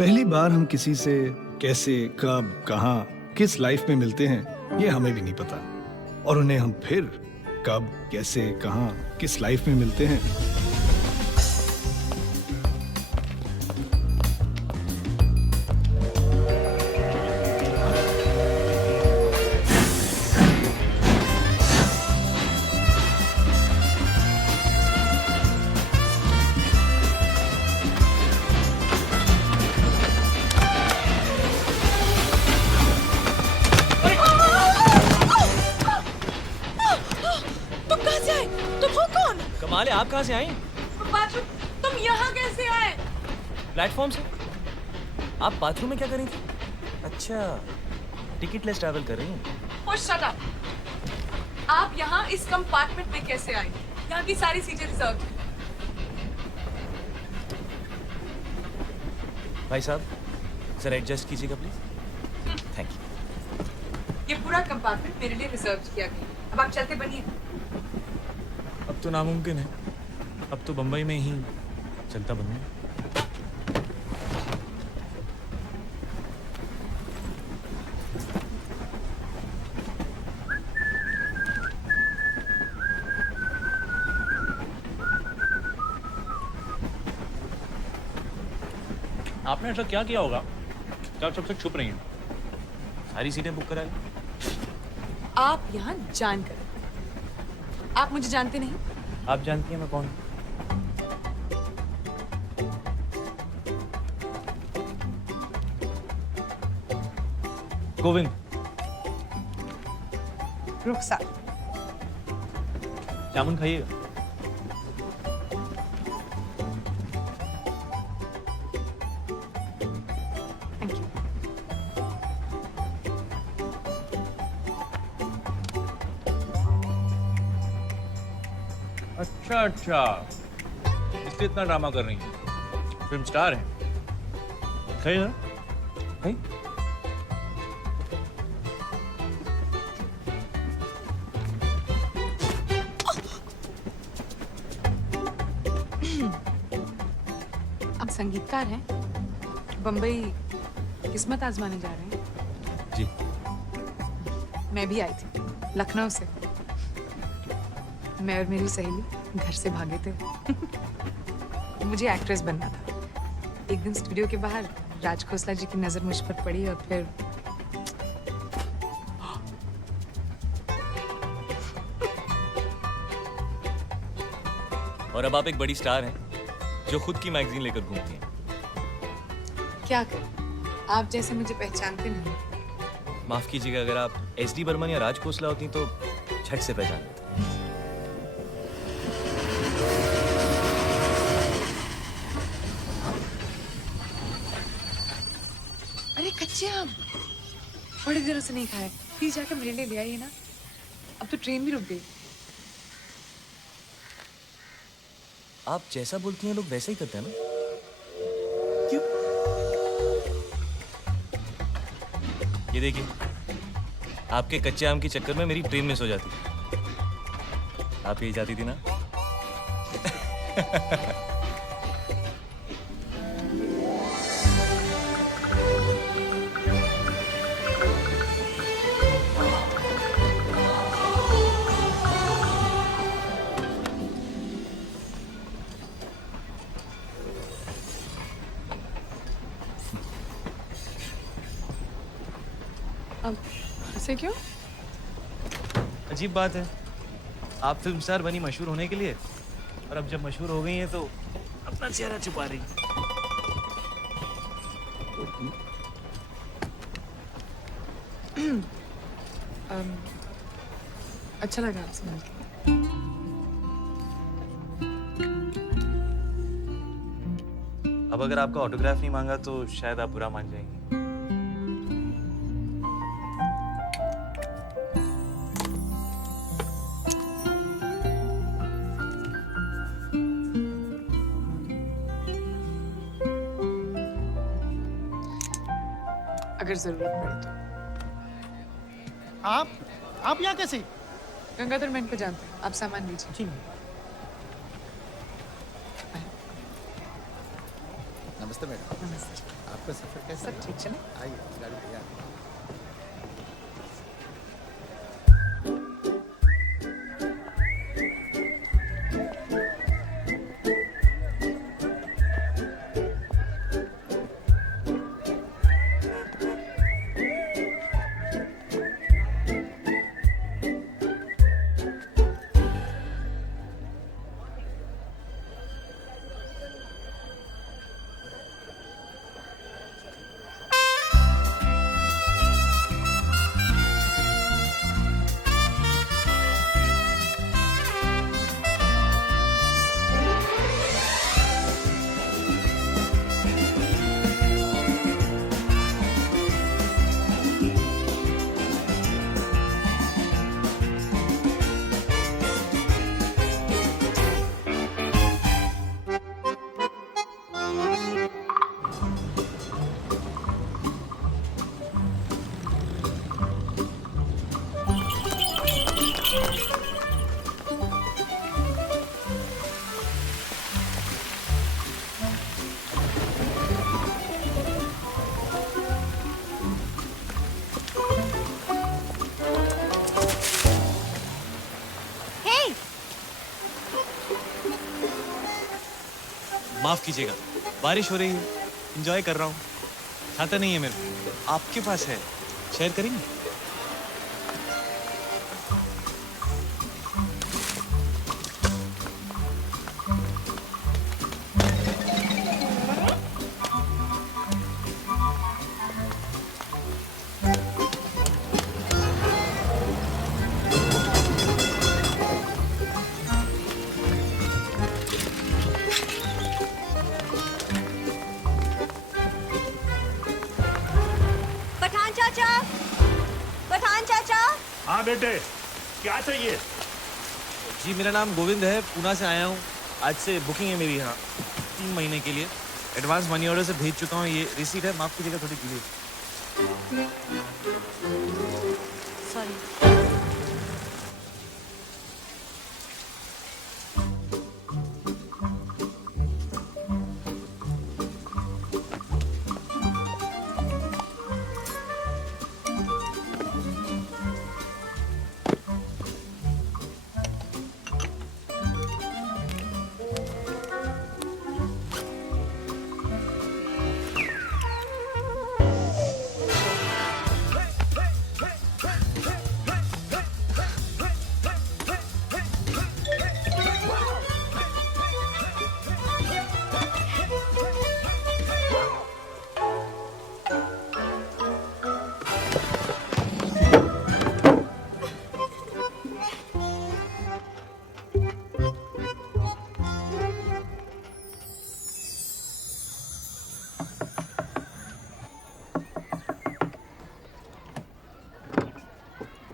पहली बार हम किसी से कैसे, कब, कहाँ, किस लाइफ में मिलते हैं ये हमें भी नहीं पता, और उन्हें हम फिर कब, कैसे, कहाँ, किस लाइफ में मिलते हैं। कमाल है, आप कहाँ से आई? बाथरूम। तुम यहाँ कैसे आए? प्लेटफॉर्म से। आप बाथरूम में क्या कर रही थी? अच्छा, टिकट लेस ट्रैवल कर रही हैं। Oh, shut up! आप यहाँ इस कंपार्टमेंट में कैसे आए? यहाँ की सारी सीटें रिजर्व हैं। भाई साहब, जरा एडजस्ट कीजिएगा प्लीज। Thank you. ये पूरा कंपार्टमेंट मेरे लिए रिजर्व किया गया। अब आप चलते बनिए। अब तो नामुमकिन है, अब तो बम्बई में ही चलता बनूंगा। आपने ऐसा क्या किया होगा कि आप सबसे छुप रही हैं? सारी सीटें बुक करा ली। आप यहाँ जानकर, आप मुझे जानते नहीं? आप जानती हैं मैं कौन हूँ? गोविंद। रुखसार। जामुन खाइएगा। Thank you. अच्छा अच्छा, इसलिए इतना ड्रामा कर रही हैं। फिल्म स्टार हैं। खाइए ना। खाइए। आप संगीतकार हैं? बम्बई किस्मत आजमाने जा रहे हैं? जी। मैं भी आई थी, लखनऊ से। मैं और मेरी सहेली घर से भागे थे। मुझे एक्ट्रेस बनना था। एक दिन स्टूडियो के बाहर राज खोसला जी की नजर मुझ पर पड़ी और फिर और अब आप एक बड़ी स्टार हैं जो खुद की मैगजीन लेकर घूमती हैं। क्या करें, आप जैसे मुझे पहचानते नहीं। माफ कीजिएगा, अगर आप एसडी बर्मन या राज खोसला होती तो झट से पहचान लेते। अरे कच्चे आम बड़े दिनों से नहीं खाए, प्लीज जाकर मेरे लिए ले आइए ना। अब तो ट्रेन भी रुक गई। आप जैसा बोलती हैं लोग वैसे ही करते हैं ना? क्यों? ये देखिए, आपके कच्चे आम के चक्कर में मेरी ट्रेन मिस हो जाती। आप यही चाहती थी ना? अब ऐसे क्यों? अजीब बात है, आप फिल्म स्टार बनी मशहूर होने के लिए, और अब जब मशहूर हो गई हैं तो अपना चेहरा छुपा रही हैं। अच्छा लगा आपसे मिलकर। अब अगर आपका ऑटोग्राफ नहीं मांगा तो शायद आप बुरा मान जाएंगे। अगर जरूरत पड़े तो। आप यहाँ कैसे? गंगाधर मैं इनको जानता हूँ, आप सामान लीजिए। ठीक है। नमस्ते। नमस्ते मैडम। नमस्ते। आपका सफर कैसा सब ठीक चले? आइए, गाड़ी तैयार है। माफ कीजिएगा, बारिश हो रही है, एंजॉय कर रहा हूँ। छाता नहीं है मेरे को, आपके पास है, शेयर करेंगे? पठान चाचा, पठान चाचा। हाँ बेटे, क्या चाहिए? जी मेरा नाम गोविंद है, पूना से आया हूँ। आज से बुकिंग है मेरी यहाँ 3 महीने के लिए। एडवांस मनी ऑर्डर से भेज चुका हूँ, ये रिसीट है, माफ कीजिएगा थोड़ी डिले। सॉरी।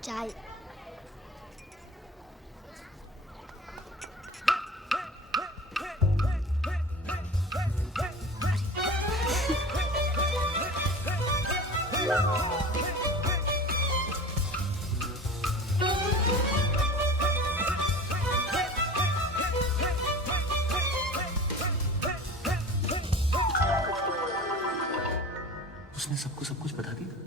चाय। उसने सबको सब कुछ बता दिया।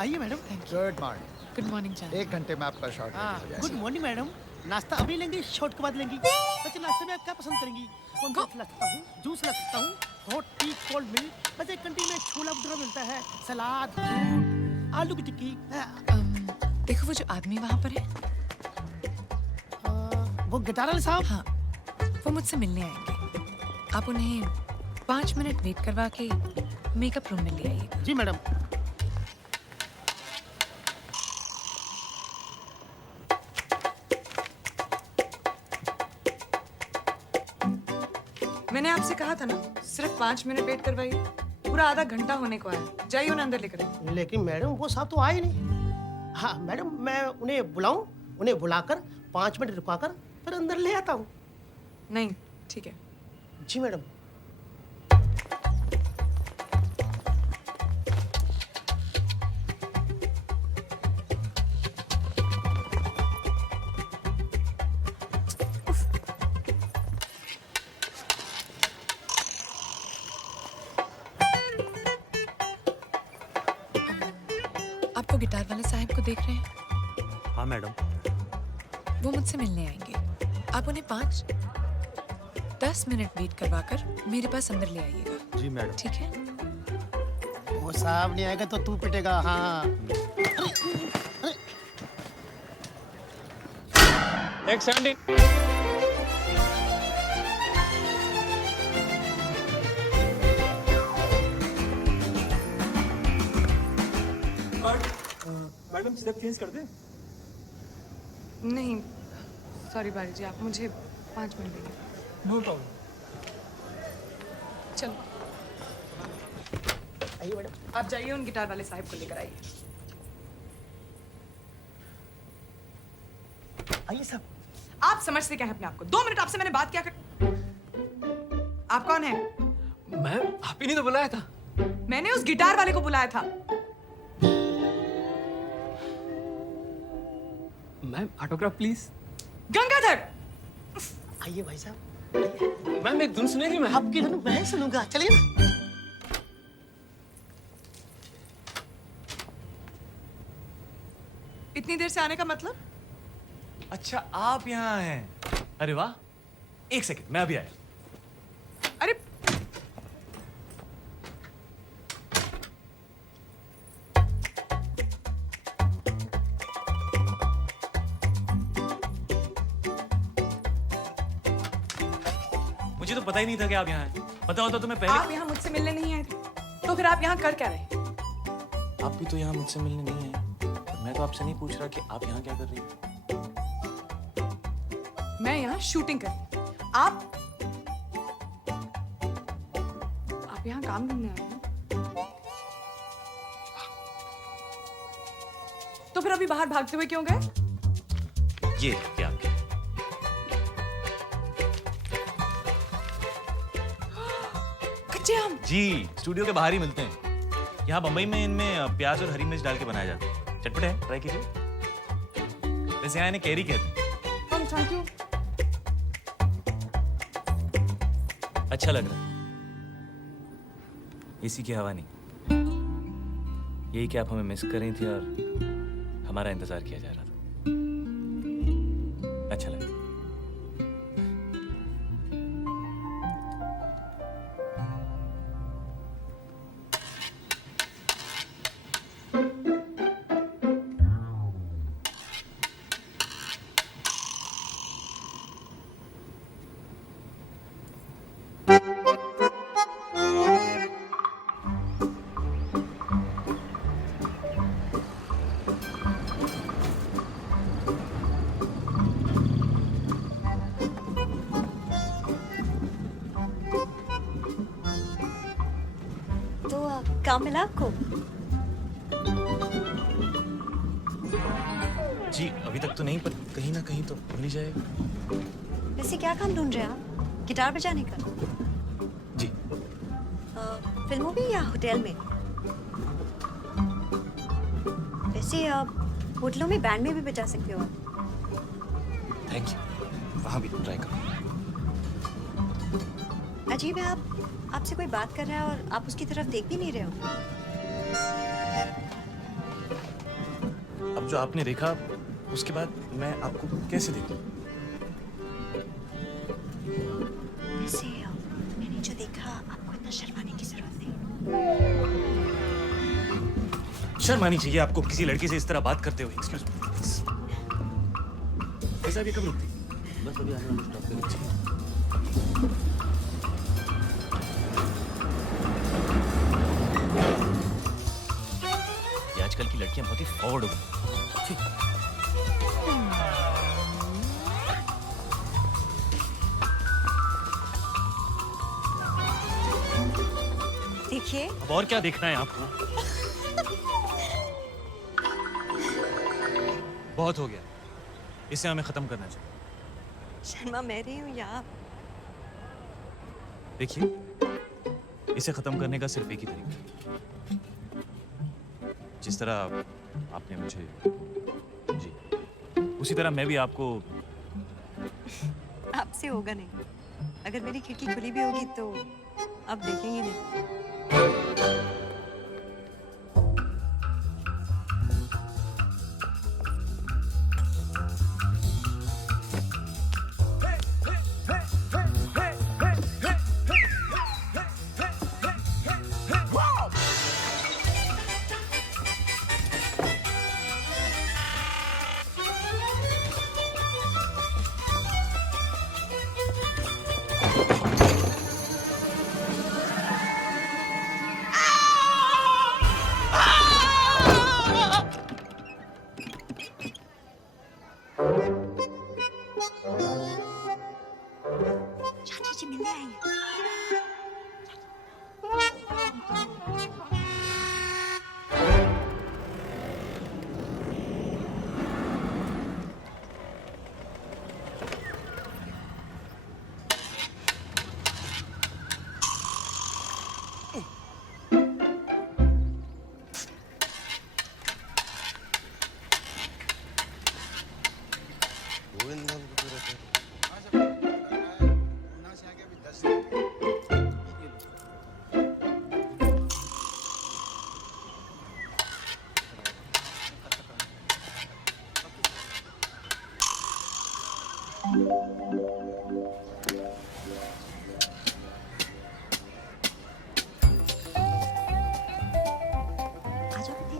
आइए madam. Good morning. Good morning चाचा। 1 घंटे में आपका शॉर्ट हाँ, हो जाएगा। Good morning madam. नाश्ता अभी लेंगी, शॉर्ट के बाद लेंगी? अच्छा, नाश्ते में आप क्या पसंद करेंगी? कौन सा ला सकता हूँ? जूस ला सकता हूँ, हॉट टी, कोल्ड मिल्क। बस एक कैंटीन में छोला भटूरा मिलता है, सलाद, फ्रूट, आलू की टिक्की। देखो वो जो आदमी वहाँ पर है, वो गिटार वाले साहब। हाँ, वो मुझसे मिलने आएंगे। आप उन्हें 5 मिनट वेट करवा के मेकअप रूम में ले आइएगा। जी मैडम। मैंने आपसे कहा था ना, सिर्फ 5 मिनट वेट करवाइए। पूरा आधा घंटा होने को आया। जाइए उन्हें अंदर लेकर आइए। लेकिन मैडम वो साहब तो आए नहीं। हाँ मैडम, मैं उन्हें बुलाऊं? उन्हें बुलाकर 5 मिनट रुकाकर फिर अंदर ले आता हूँ। नहीं, ठीक है। जी मैडम। आपको गिटार वाले साहब को देख रहे हैं? हाँ मैडम। वो मुझसे मिलने आएंगे। आप उन्हें 5-10 मिनट वेट करवाकर मेरे पास अंदर ले आइएगा। जी मैडम। ठीक है? वो साहब नहीं आएगा तो तू पिटेगा। हाँ। एक 70। मैडम स्टेप चेंज कर दे। नहीं, सॉरी बारी जी, आप मुझे 5 मिनट देंगे। No problem. चलो आइए मैडम, आप जाइए उन गिटार वाले साहब को लेकर आइए। आइए साहब। आप समझते क्या है अपने आप को? 2 मिनट आपसे मैंने बात क्या कर। आप कौन है? मैम आप ही ने तो बुलाया था। मैंने उस गिटार वाले को बुलाया था। Ma'am autograph please. गंगाधर! आइए भाई साहब। मैम एक धुन सुनेगी? मैं आपकी धुन मैं सुनूंगा, चलिए ना। इतनी देर से आने का मतलब? अच्छा आप यहाँ हैं। अरे वाह, एक सेकंड मैं अभी आया। अरे मुझे तो पता ही नहीं था कि आप यहाँ हैं। पता होता तो मैं पहले। आप यहाँ मुझसे मिलने नहीं आए थे, तो फिर आप यहाँ कर क्या रहे? आप भी तो यहाँ मुझसे मिलने नहीं आए। मैं तो आपसे नहीं पूछ रहा कि आप यहाँ क्या कर रही हैं। मैं यहाँ शूटिंग कर। आप यहाँ काम ढूंढने आए हैं? तो फिर अभी बाहर भागते हुए क्यों गए? ये क्या आपके? कच्चे आम। जी, स्टूडियो के बाहर ही मिलते हैं। यहाँ बम्बई में इनमें प्याज और हरी मिर्च डाल के बनाया जाता है। चटपटे हैं, ट्राई कीजिए। वैसे यहाँ इन्हें कैरी कहते हैं। Thank you. अच्छा लग रहा है। एसी की हवा नहीं। यही कि आप हमें मिस कर रही थी और हमारा इंतजार किया जा रहा था। अच्छा लगा। काम मिला आपको? जी अभी तक तो नहीं, पर कहीं ना कहीं तो मिल ही जाएगा। वैसे क्या काम ढूंढ रहे हैं आप? गिटार बजाने का? जी। फिल्मों में या होटल में? वैसे होटलों में बैंड में भी बजा सकते हो आप। Thank you. वहाँ भी ट्राई करो। अजीब है, आपसे कोई बात कर रहा है और आप उसकी तरफ देख भी नहीं रहे हो। अब जो आपने देखा उसके बाद मैं आपको कैसे देखूं? वैसे मैंने जो देखा, आपको इतना शर्माने की जरूरत नहीं। शर्म आनी चाहिए आपको किसी लड़की से इस तरह बात करते हुए। Excuse me. कैसा भी कब रुकती? बस अभी आने वाले स्टॉप पे रुक जाइए। आजकल की लड़कियां बहुत ही फॉरवर्ड हो गई। देखिए। अब और क्या देखना है आपको? बहुत हो गया, इसे हमें खत्म करना चाहिए। शर्मा मैं रही हूँ या आप? देखिए, इसे खत्म करने का सिर्फ एक ही तरीका है। जिस तरह आपने मुझे, जी, उसी तरह मैं भी आपको। आपसे होगा नहीं। अगर मेरी खिड़की खुली भी होगी तो आप देखेंगे नहीं।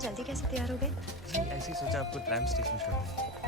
जल्दी कैसे तैयार हो गए? जी ऐसे ही सोचा आपको ट्रैम स्टेशन छोड़ दें।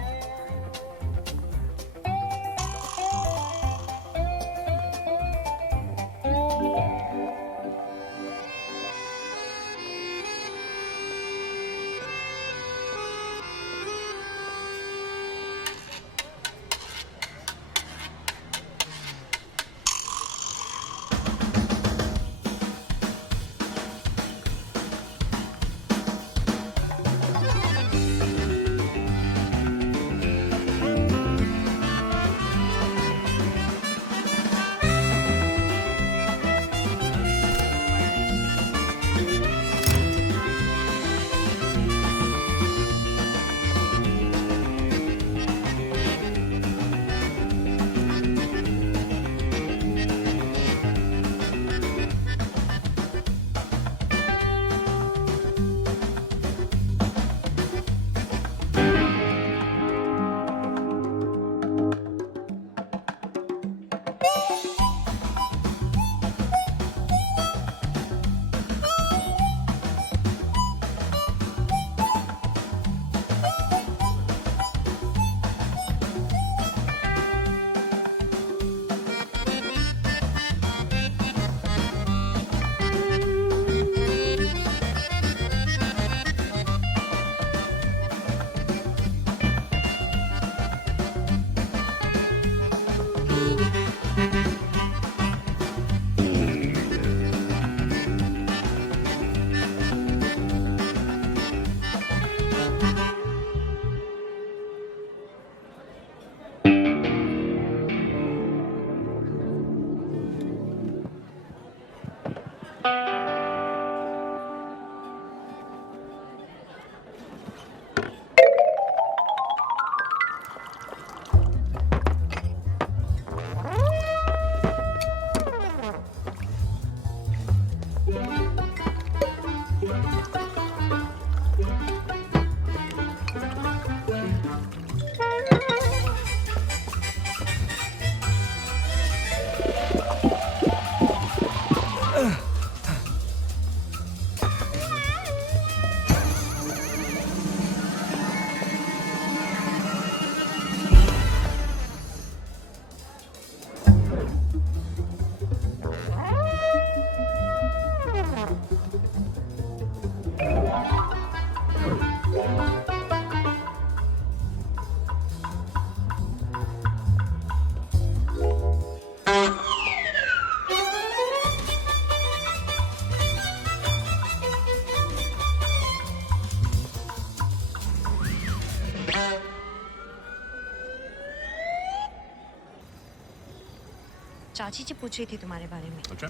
चाची जी पूछ रही थी तुम्हारे बारे में। अच्छा,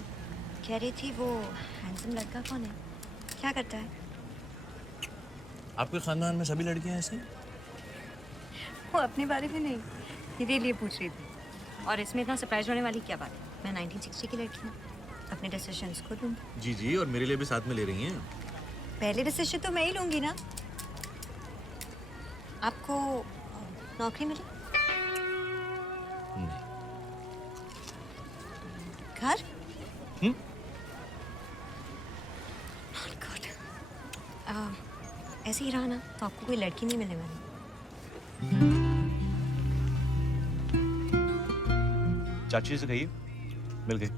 कह रही थी वो हैंडसम लड़का कौन है, क्या करता है? आपके खानदान में सभी लड़कियां ऐसी? वो अपने बारे में नहीं, मेरे लिए पूछ रही थी। और इसमें इतना सरप्राइज होने वाली क्या बात है? मैं 1960 की लड़की हूँ, अपने डिसीजंस खुद लूँगी। जी जी, और मेरे लिए भी साथ में ले रही हैं? पहले डिसीजन तो मैं ही लूँगी ना। आपको नौकरी मिली? नहीं। घर? हम्म? Not good. ऐसे ही रहा ना तो आपको कोई लड़की नहीं मिलने वाली। चाची से कहिए मिल गई।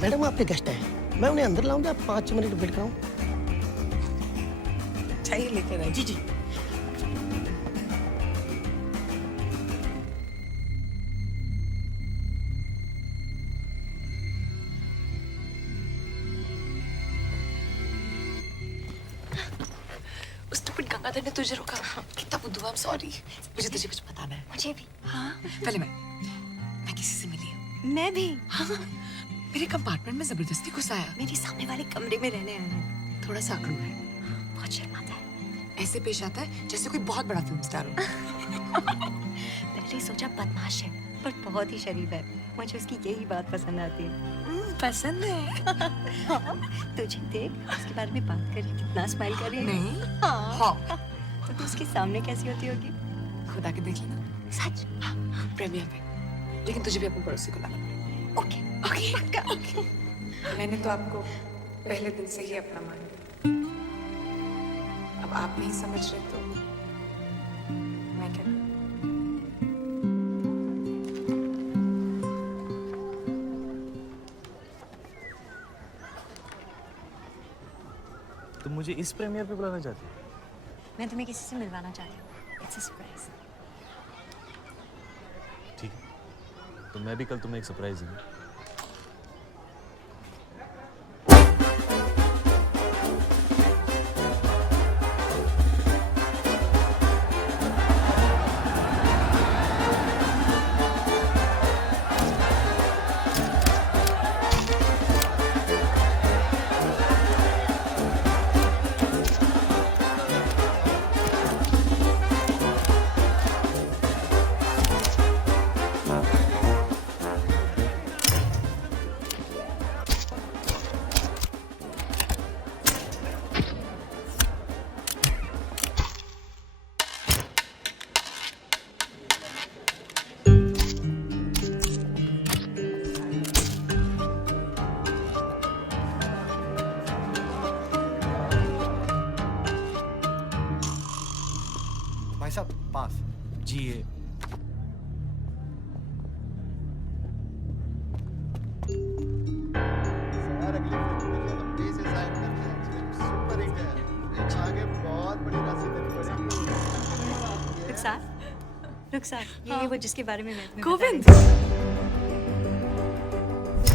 मैडम आपके गेस्ट हैं, मैं उन्हें अंदर लाऊंगा, 5 मिनट वेट कराऊं? चाहिए लेकर आए। जी जी। उस स्टूपिड गंगाधर ने तुझे रोका। कितना बुद्धू, आई एम सॉरी। मुझे तुझे कुछ बताना है। मुझे भी। हाँ, पहले मैं किसी से मिली हूँ। मैं भी। हाँ, मेरे कंपार्टमेंट में जबरदस्ती घुस आया। मेरे सामने वाले कमरे में रहने आया है। थोड़ा सा आक्रामक है, बहुत शर्माता है। ऐसे पेश आता है जैसे कोई बहुत बड़ा फिल्म स्टार हो। तेरे पहले सोचा बदमाश है पर बहुत ही शरीफ है। मुझे उसकी यही बात पसंद आती है। पसंद है। तुझे देख उसके बारे में बात कर रही कितना स्माइल कर रही है। नहीं। हाँ। तो तू उसके सामने कैसी होती होगी? खुदा के देख लेना। सच? प्रेमियर पे। लेकिन तुझे भी अपने पड़ोसी को लाना पड़ेगा। Okay okay. पक्का ओके। मैंने तो आपको पहले दिन से ही अपना मान लिया। अब आप नहीं समझ रहे तो मैं क्या करूं? तुम मुझे इस प्रीमियर पे बुलाना चाहती हो? मैं तुम्हें किसी से मिलवाना चाहती हूँ। It's a surprise. ठीक है, तो मैं भी कल तुम्हें एक सरप्राइज दूंगा। भाई साहब पास। जी ये सर अगली फिल्म में लंबी से साइन करते हैं। फिल्म सुपर हिट है। आगे बहुत बड़ी राशि देनी पड़ेगी। रुखसार ये वो जिसके बारे में मैं तुम्हें गोविंद। बता रही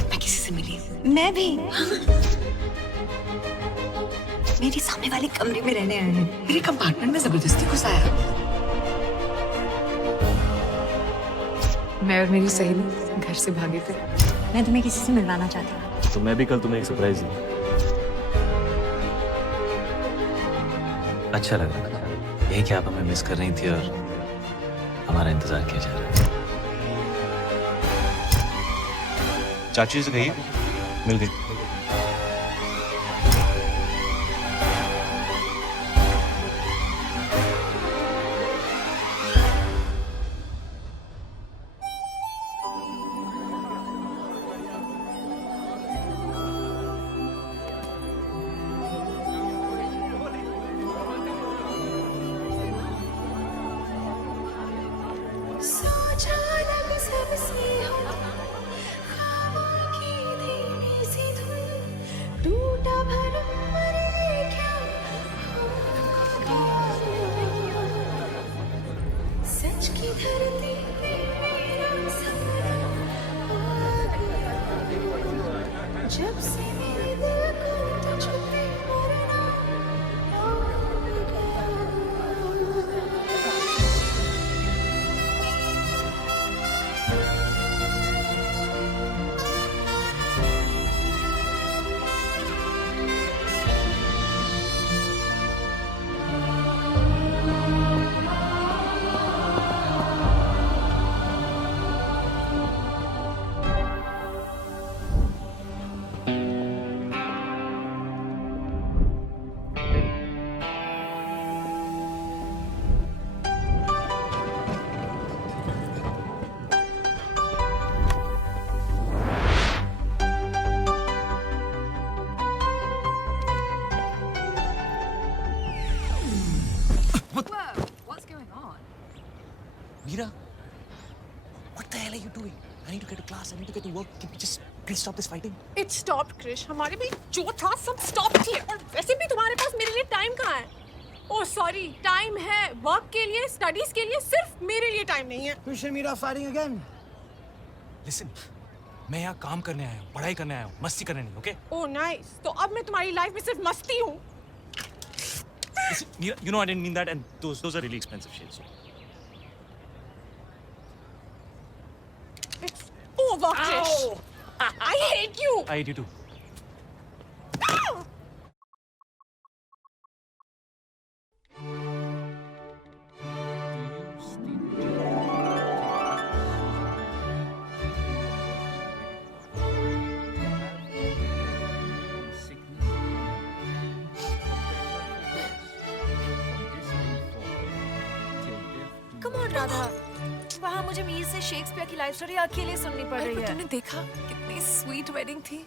मैं किसी से मिली। थी। मैं भी मेरे सामने वाले कमरे में रहने आए हैं। मेरे कंपार्टमेंट में जबरदस्ती घुस आया। मैं और मेरी सहेली घर से भागे थे। मैं तुम्हें किसी से मिलवाना चाहती हूँ। तो मैं भी कल तुम्हें एक सरप्राइज दूंगा। अच्छा लग रहा था यही कि आप हमें मिस कर रही थी और हमारा इंतजार किया जा रहा है। चाची से कहिए मिल गई। जब से मेरे दिल को तुझ पे मरना हो What's going on? Meera, what the hell are you doing? I need to get to class. I need to get to work. Can we just please stop this fighting? It stopped, Krish. हमारे भी जो था सब stop किए और वैसे भी तुम्हारे पास मेरे लिए टाइम कहाँ है? ओह सॉरी, टाइम है वर्क के लिए, स्टडीज के लिए, सिर्फ मेरे लिए टाइम नहीं है। Krish and Meera fighting again. Listen, मैं यहाँ काम करने आया हूँ, पढ़ाई करने आया हूँ, मस्ती करने नहीं, ओके? ओह नाइस, तो अब मैं तुम्हारी लाइफ में सिर्फ मस्ती हूँ। Listen, Meera, you know I didn't mean that, and those are really expensive shades. It's over, Krish. I hate you. I hate you too. Radha, वहाँ मुझे मीर से शेक्सपियर की लाइफ स्टोरी अकेले सुननी पड़ रही है। तुमने देखा कितनी स्वीट वेडिंग थी।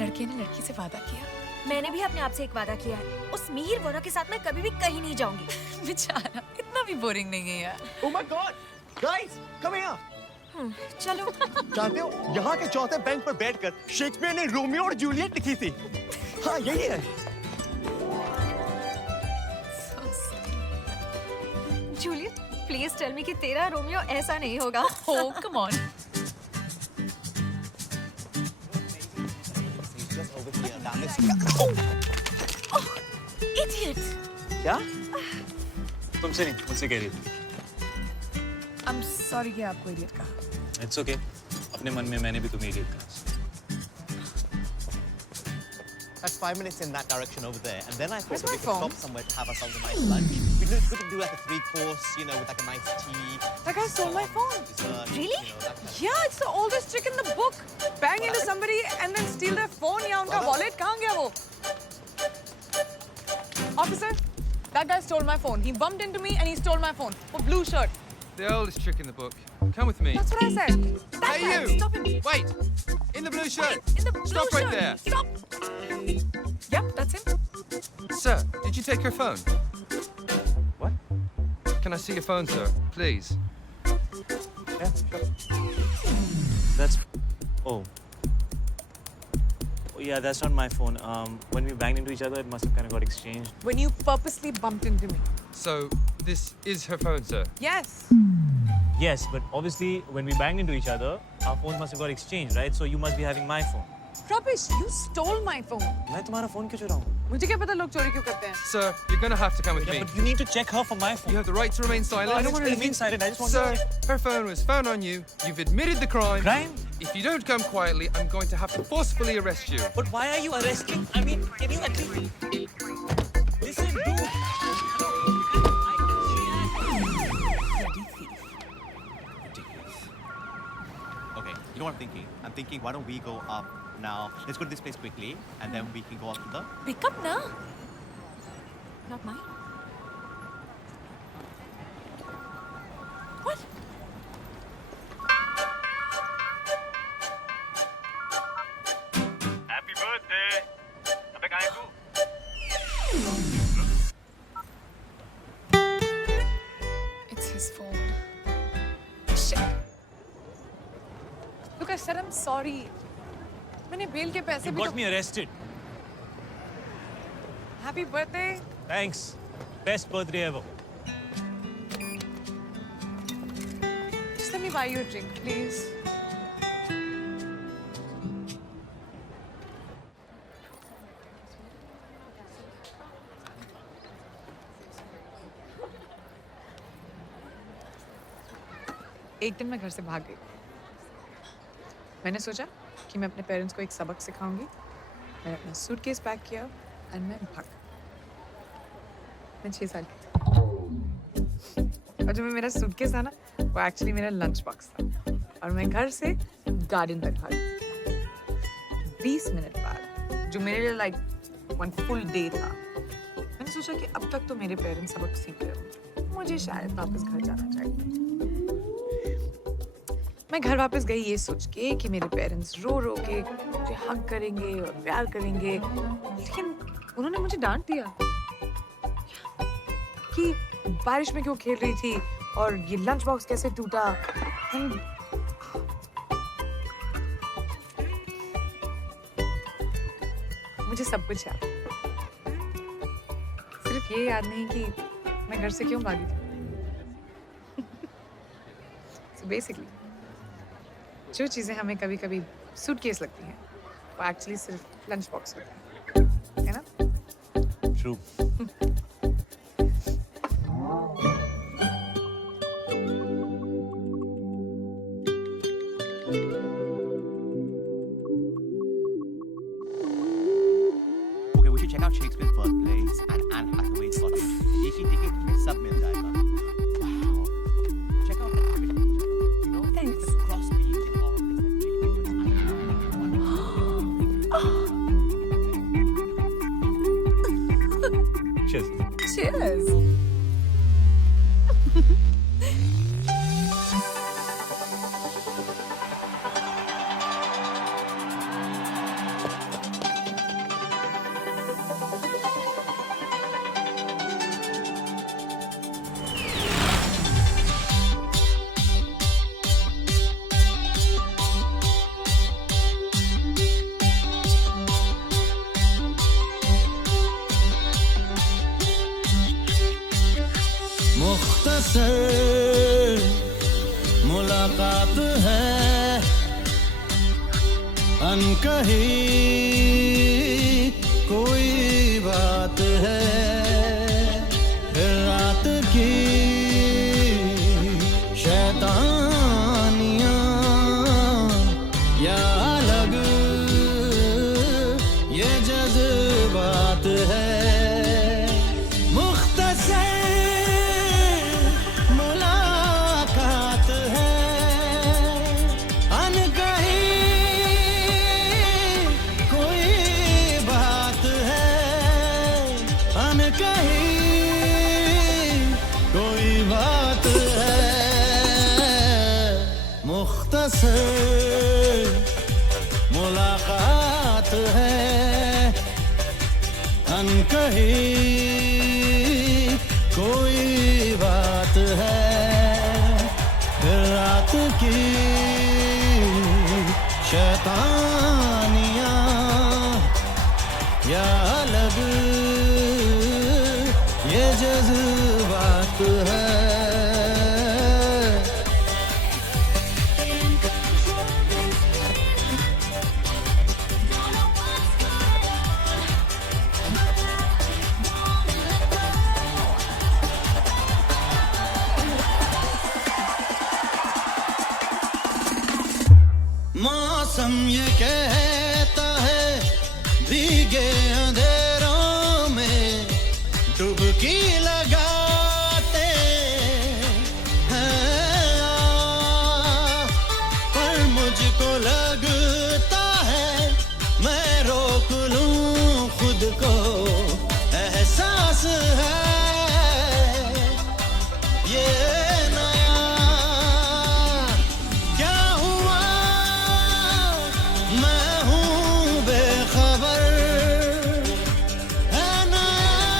लड़के ने लड़की से वादा किया। मैंने भी अपने आप से एक वादा किया है, उस मीर वोरा के साथ मैं कभी भी कहीं नहीं जाऊंगी। बेचारा, इतना भी बोरिंग नहीं है यार। Oh my God, guys, come here. चलो। जानते हो यहाँ के चौथे बेंच पर बैठकर शेक्सपियर ने रोमियो और जूलियट लिखी थी। हाँ यही है। जूलियट, प्लीज टेल मी कि तेरा रोमियो ऐसा नहीं होगा। Oh, come on. Idiot. क्या? तुमसे नहीं, मुझसे कह रही थी। I'm sorry कि आपको इडियट कहा। It's okay. अपने मन में मैंने भी तुम्हें idiot कहा। That's 5 minutes in that direction over there, and then I thought Where's that my we could phone? stop somewhere to have ourselves a nice lunch. We could do like a 3-course, you know, with like a nice tea. That guy stole my phone. Dessert, Really? You know, that kind of Yeah, it's the oldest trick in the book. Bang into somebody and then steal their phone या उनका wallet कहाँ गया वो? Officer, that guy stole my phone. He bumped into me and he stole my phone. For blue shirt. The oldest trick in the book. Come with me. That's what I said. That Hey, guy, you! stop him. Wait! In the blue shirt! In the blue Stop right shirt. there. Stop. Yep, that's him. Sir, did you take your phone? What? Can I see your phone, sir? Please. Yeah, sure. That's. Oh. Oh yeah, that's not my phone. When we banged into each other, it must have kind of got exchanged. When you purposely bumped into me. So, this is her phone, sir? Yes. Yes, but obviously when we banged into each other, our phones must have got exchanged, right? So you must be having my phone. Rubbish, you stole my phone. मैं तुम्हारा phone क्यों चुराऊँ? मुझे क्या पता लोग चोरी क्यों करते हैं? Sir, you're gonna have to come with Yeah, me. but you need to check her for my phone. You have the right to remain silent. I don't want to remain silent. I just want Sir, to check. her phone was found on you. You've admitted the crime. Crime? If you don't come quietly, I'm going to have to forcefully arrest you. But why are you arresting? I mean, can you at least listen, dude? Okay, you know what I'm thinking? I'm thinking, why don't we go up now? Let's go to this place quickly, and then we can go up to the. Pick up now. Not mine. What? Happy birthday. अबे कहाँ है तू? It's his phone. Shit. Look, I said I'm sorry. मैंने bell के पैसे You भी got me arrested. Happy birthday. Thanks. Best birthday ever. Just let me buy you a drink, please. एक दिन मैं घर से भाग गई। मैंने सोचा कि मैं अपने पेरेंट्स को एक सबक सिखाऊंगी। मैंने अपना सूटकेस पैक किया और मैं भाग। मैं 6 साल की थी। और जो मेरा सूटकेस था ना, वो एक्चुअली मेरा लंच बॉक्स था। और मैं घर से गार्डन तक भागी। 20 मिनट बाद, जो मेरे लिए लाइक 1 फुल डे था, मैंने सोचा कि अब तक तो मेरे पेरेंट्स सबक सीख गए होंगे, मुझे शायद वापस घर जाना चाहिए। मैं घर वापस गई ये सोच के कि मेरे पेरेंट्स रो रो के मुझे हग करेंगे और प्यार करेंगे, लेकिन उन्होंने मुझे डांट दिया कि बारिश में क्यों खेल रही थी और ये लंच बॉक्स कैसे टूटा। मुझे सब कुछ याद, सिर्फ ये याद नहीं कि मैं घर से क्यों भागी थी। So basically, जो चीजें हमें कभी-कभी सूटकेस लगती हैं, वो एक्चुअली सिर्फ लंच बॉक्स होता है ना? True. Okay, we should check out Shakespeare's birthplace and Anne Hathaway's cottage. एक ही ticket में सब मिल जाएगा. Wow. Check out the you know, Thanks. the cross beams and all of this. Cheers. Cheers. मुख्तसर मुलाकात है, अनकही कोई बात है, फिर रात की शैतानियाँ या अलग ये जज्बात है। मुख्तसर मुलाकात है, अनकही कोई बात है, अनकही कोई बात है। मुख्तसर मुलाकात है, अनकही कोई बात है, फिर रात की शैतानियाँ या अलग ये जज्बात है। मौसम ये कहता है भीगे अंधेरों में डुबकी लगाते हैं, पर मुझको लगता है मैं रोक लूं खुद को, एहसास है ये नया क्या हुआ, मैं हूँ बेखबर, है नया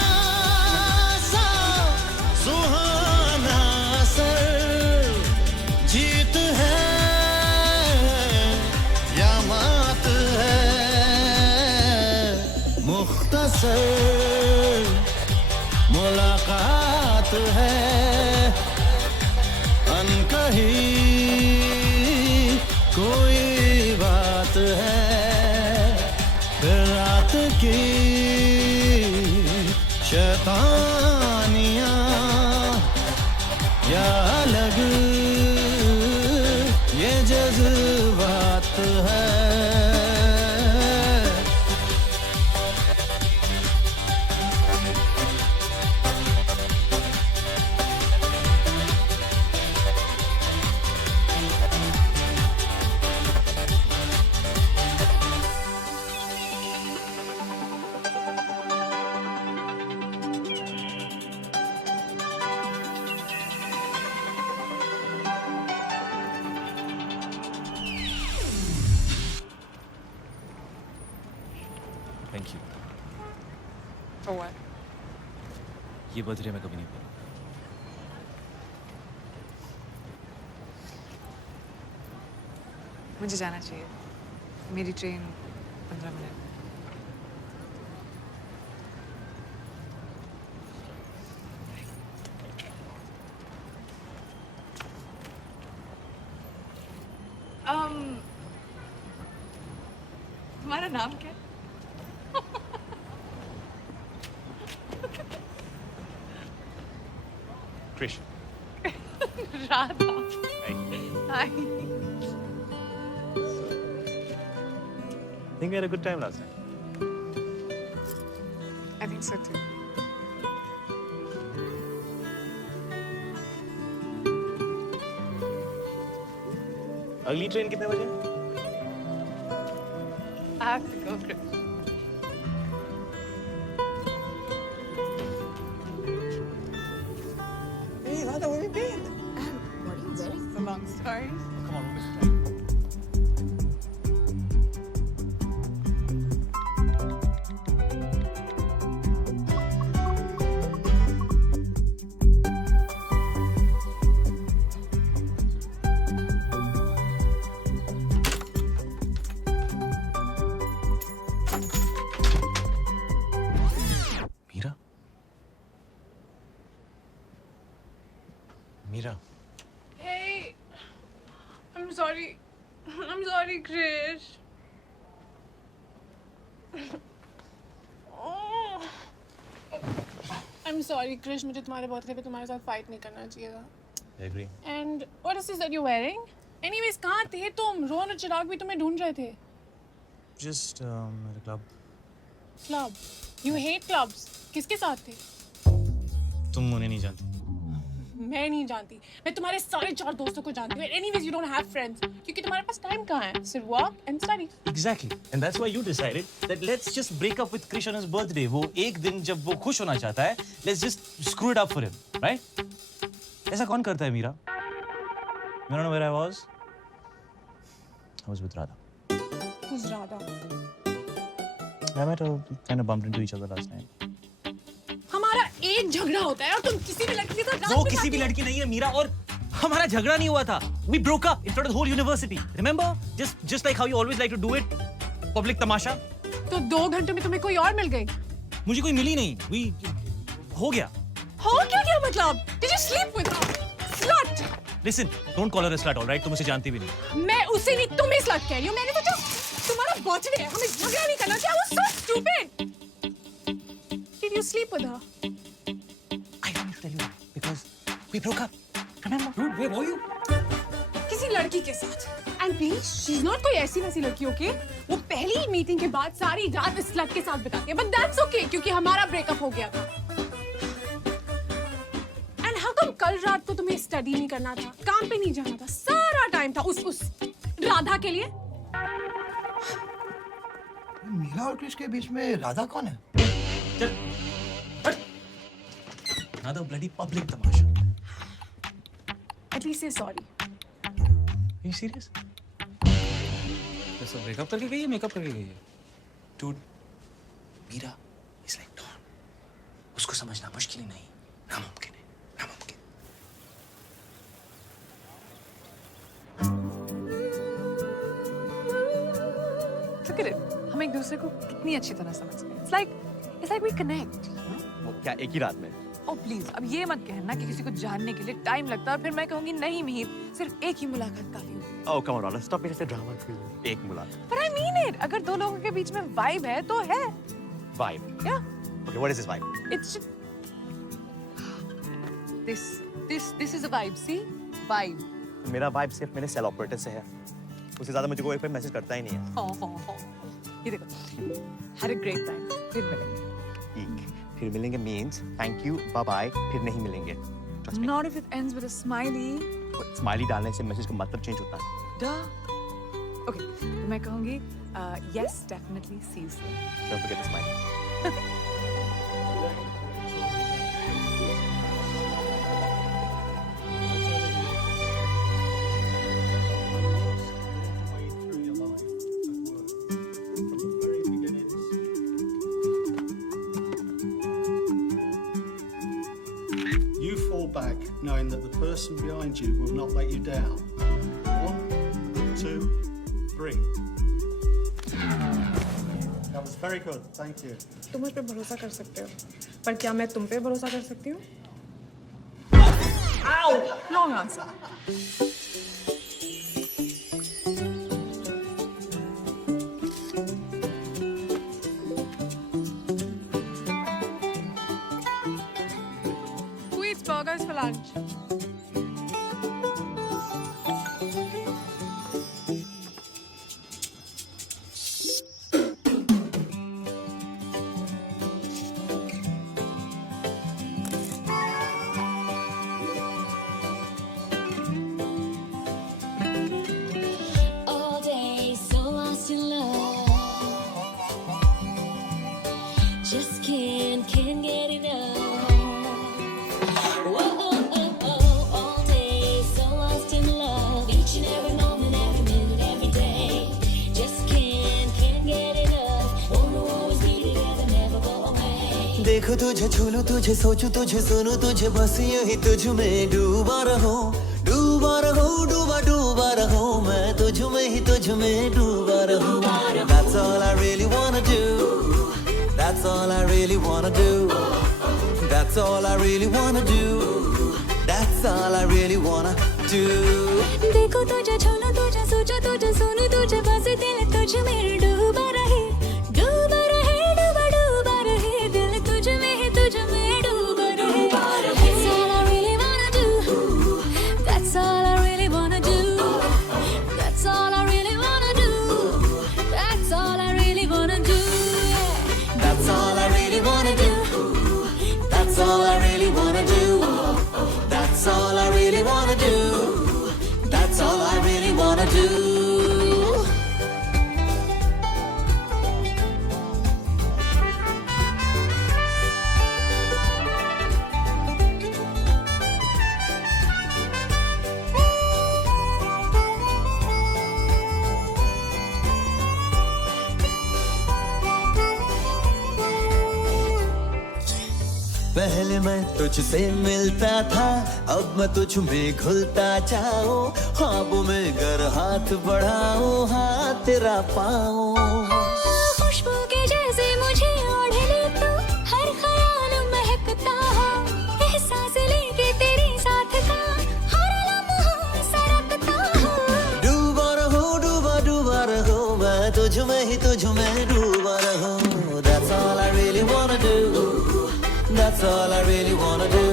सा सुहाना असर, जीत है या मात है। मुख्तसर मुलाकात है, अनकही कोई बात है, फिर रात की शैतानियाँ या अलग ये जज्बात है। Thank you. For what? ये बर्थडे मैं कभी नहीं भूलूंगा। मुझे जाना चाहिए, मेरी ट्रेन 15 मिनट। तुम्हारा नाम क्या है? Krish. Radha. Hi. Think we had a good time last night. I think so too. अगली ट्रेन कितने बजे? I have to go, Krish. Hey, Radha, where have you been? What are you wearing? It's a long story. Come on, we'll miss time. Meera. Hey, I'm sorry. I'm sorry, Krish. I'm sorry, Krish. मुझे तुम्हारे birthday पे तुम्हारे साथ fight नहीं करना चाहिए था. I agree. And what is this that you're wearing? Anyways, कहाँ थे तुम? रोहन और चिराग भी तुम्हें ढूंढ रहे थे. Just at a club. Club. You hate clubs. किसके साथ थे? तुम उन्हें नहीं जानती. मैं नहीं जानती. मैं तुम्हारे सारे 4 दोस्तों को जानती हूँ. Anyways, you don't have friends. क्योंकि तुम्हारे पास टाइम कहाँ है? सिर्फ work and study. Exactly. And that's why you decided that let's just break up with Krish on his birthday. वो एक दिन जब वो खुश होना चाहता है, let's just screw it up for him, right? ऐसा कौन करता है Meera? You know where I was? I was with Radha. Who's Radha? I met her, kind of bumped into each other last night. हमारा एक झगड़ा होता है और तुम किसी भी लड़की के साथ वो किसी भी लड़की नहीं है मीरा और हमारा झगड़ा नहीं हुआ था. We broke up in front of the whole university. Remember? Just like how you always like to do it. Public तमाशा. तो 2 घंटे में तुम्हें कोई और मिल गई. मुझे कोई मिली नहीं. हो गया. हो क्या मतलब? Did you sleep with her? Slut. Listen, don't call her a slut, all right? तुम उसे जानती भी नहीं. मैं उसे नहीं तुम्हें slut कह रही हूँ. मैंने सोचा तुम्हारा बर्थडे है. हमें झगड़ा नहीं करना चाहिए. I was so stupid. Did you sleep with her? I don't need to tell you that because we broke up. Remember? Dude, where were you? किसी लड़की के साथ. And please, she's not कोई ऐसी वैसी लड़की, okay? वो पहली मीटिंग के बाद सारी रात इस लड़के के साथ बिताती है. But that's okay क्योंकि हमारा ब्रेकअप हो गया था. And how come कल रात को तुम्हें स्टडी नहीं करना था? काम पे नहीं जाना था? सारा टाइम था उस राधा के लिए. मीरा और कृष के बीच में राधा कौन है? चल. हट. Another bloody public Tamasha. At least say sorry. Are you serious? तो ब्रेकअप करके गई है, मेकअप करके गई है. Dude, Meera is like Dawn. उसको समझना मुश्किल ही नहीं. नामुमकिन है. नामुमकिन. Look at it. हम एक दूसरे को कितनी अच्छी तरह समझ गए. It's like we connect. वो क्या एक ही रात में? Oh please, अब ये मत कहना कि किसी को जानने के लिए टाइम लगता है. फिर मैं कहूँगी नहीं मिहिर, सिर्फ एक ही मुलाकात काफी होगी. Oh come on, Radha, stop being such a drama queen. एक मुलाकात. But I mean it. अगर 2 लोगों के बीच में vibe है तो है. Vibe. Yeah. Okay, what is this vibe? It's just... This is a vibe. See, vibe. मेरा vibe सिर्फ मेरे सेल ऑपरेटर से है. उससे ज़्यादा मुझे कोई मैसेज करता ही नहीं है. Oh. ये देखो. Had a great time. फिर मिलेंगे. ठीक. फिर मिलेंगे means thank you, bye bye. फिर नहीं मिलेंगे. Trust me. Not if it ends with a smiley. Smiley डालने से मैसेज का मतलब चेंज होता है. Duh. Okay. तो मैं कहूँगी yes, definitely see you soon. Don't forget the smile. You fall back knowing that the person behind you will not let you down. 1, 2, 3. That was very good. Thank you. तुम मुझ पे भरोसा कर सकते हो, पर क्या मैं तुम पे भरोसा कर सकती हूँ? Long answer. Who eats burgers for lunch? All day, so lost in love. Just can't get enough. Whoa, all day, so lost in love. Each and every moment, every minute, every day. Just can't get enough. Wanna always be together, never go away. देखो तुझे छूलूं तुझे सोचूं तुझे सुनूं तुझे बस यूं ही तुझ में डूबा रहूं डूबा रहूं डूबा डूबा रहूं मैं तुझ में ही तुझ में डूबा रहूं. That's all I really wanna do. That's all I really wanna do. That's all I really wanna do. That's all I really you. देखो तुझे छोड़ो तुझे सोचो तुझे सुनो तुझे बस दिल तुझ में डूबा रहे डूबा रहे डूबा डूबा रहे दिल तुझ में है तुझ में डूबा रहे That's all I really wanna do That's all I really wanna do That's all I really wanna do That's all I really wanna do That's all I really wanna do. That's all I really wanna do. That's all I really wanna do. पहले मैं तुझसे मिलता था अब मैं तुझ में घुलता जाऊं ख्वाबों में गर हाथ बढ़ाऊं हाथ तेरा पाऊं खुशबू के जैसे मुझे ओढ़ ले तू हर ख्याल महकता हो एहसास लेके तेरे साथ का हर लम्हा सरकता हो डूबा रहो मैं तुझ में ही तुझ में डूबा रहूं That's all I really wanna do That's all I really wanna do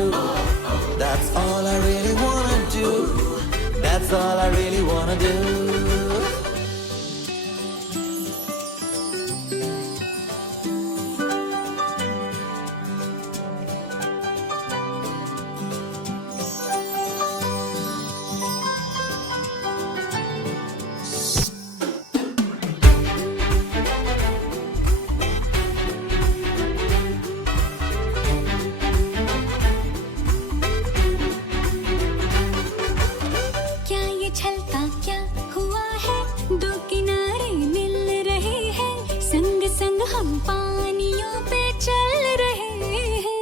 That's all I really wanna do That's all I really wanna do क्या ये छलता क्या हुआ है दो किनारे मिल रहे हैं संग संग हम पानियों पे चल रहे हैं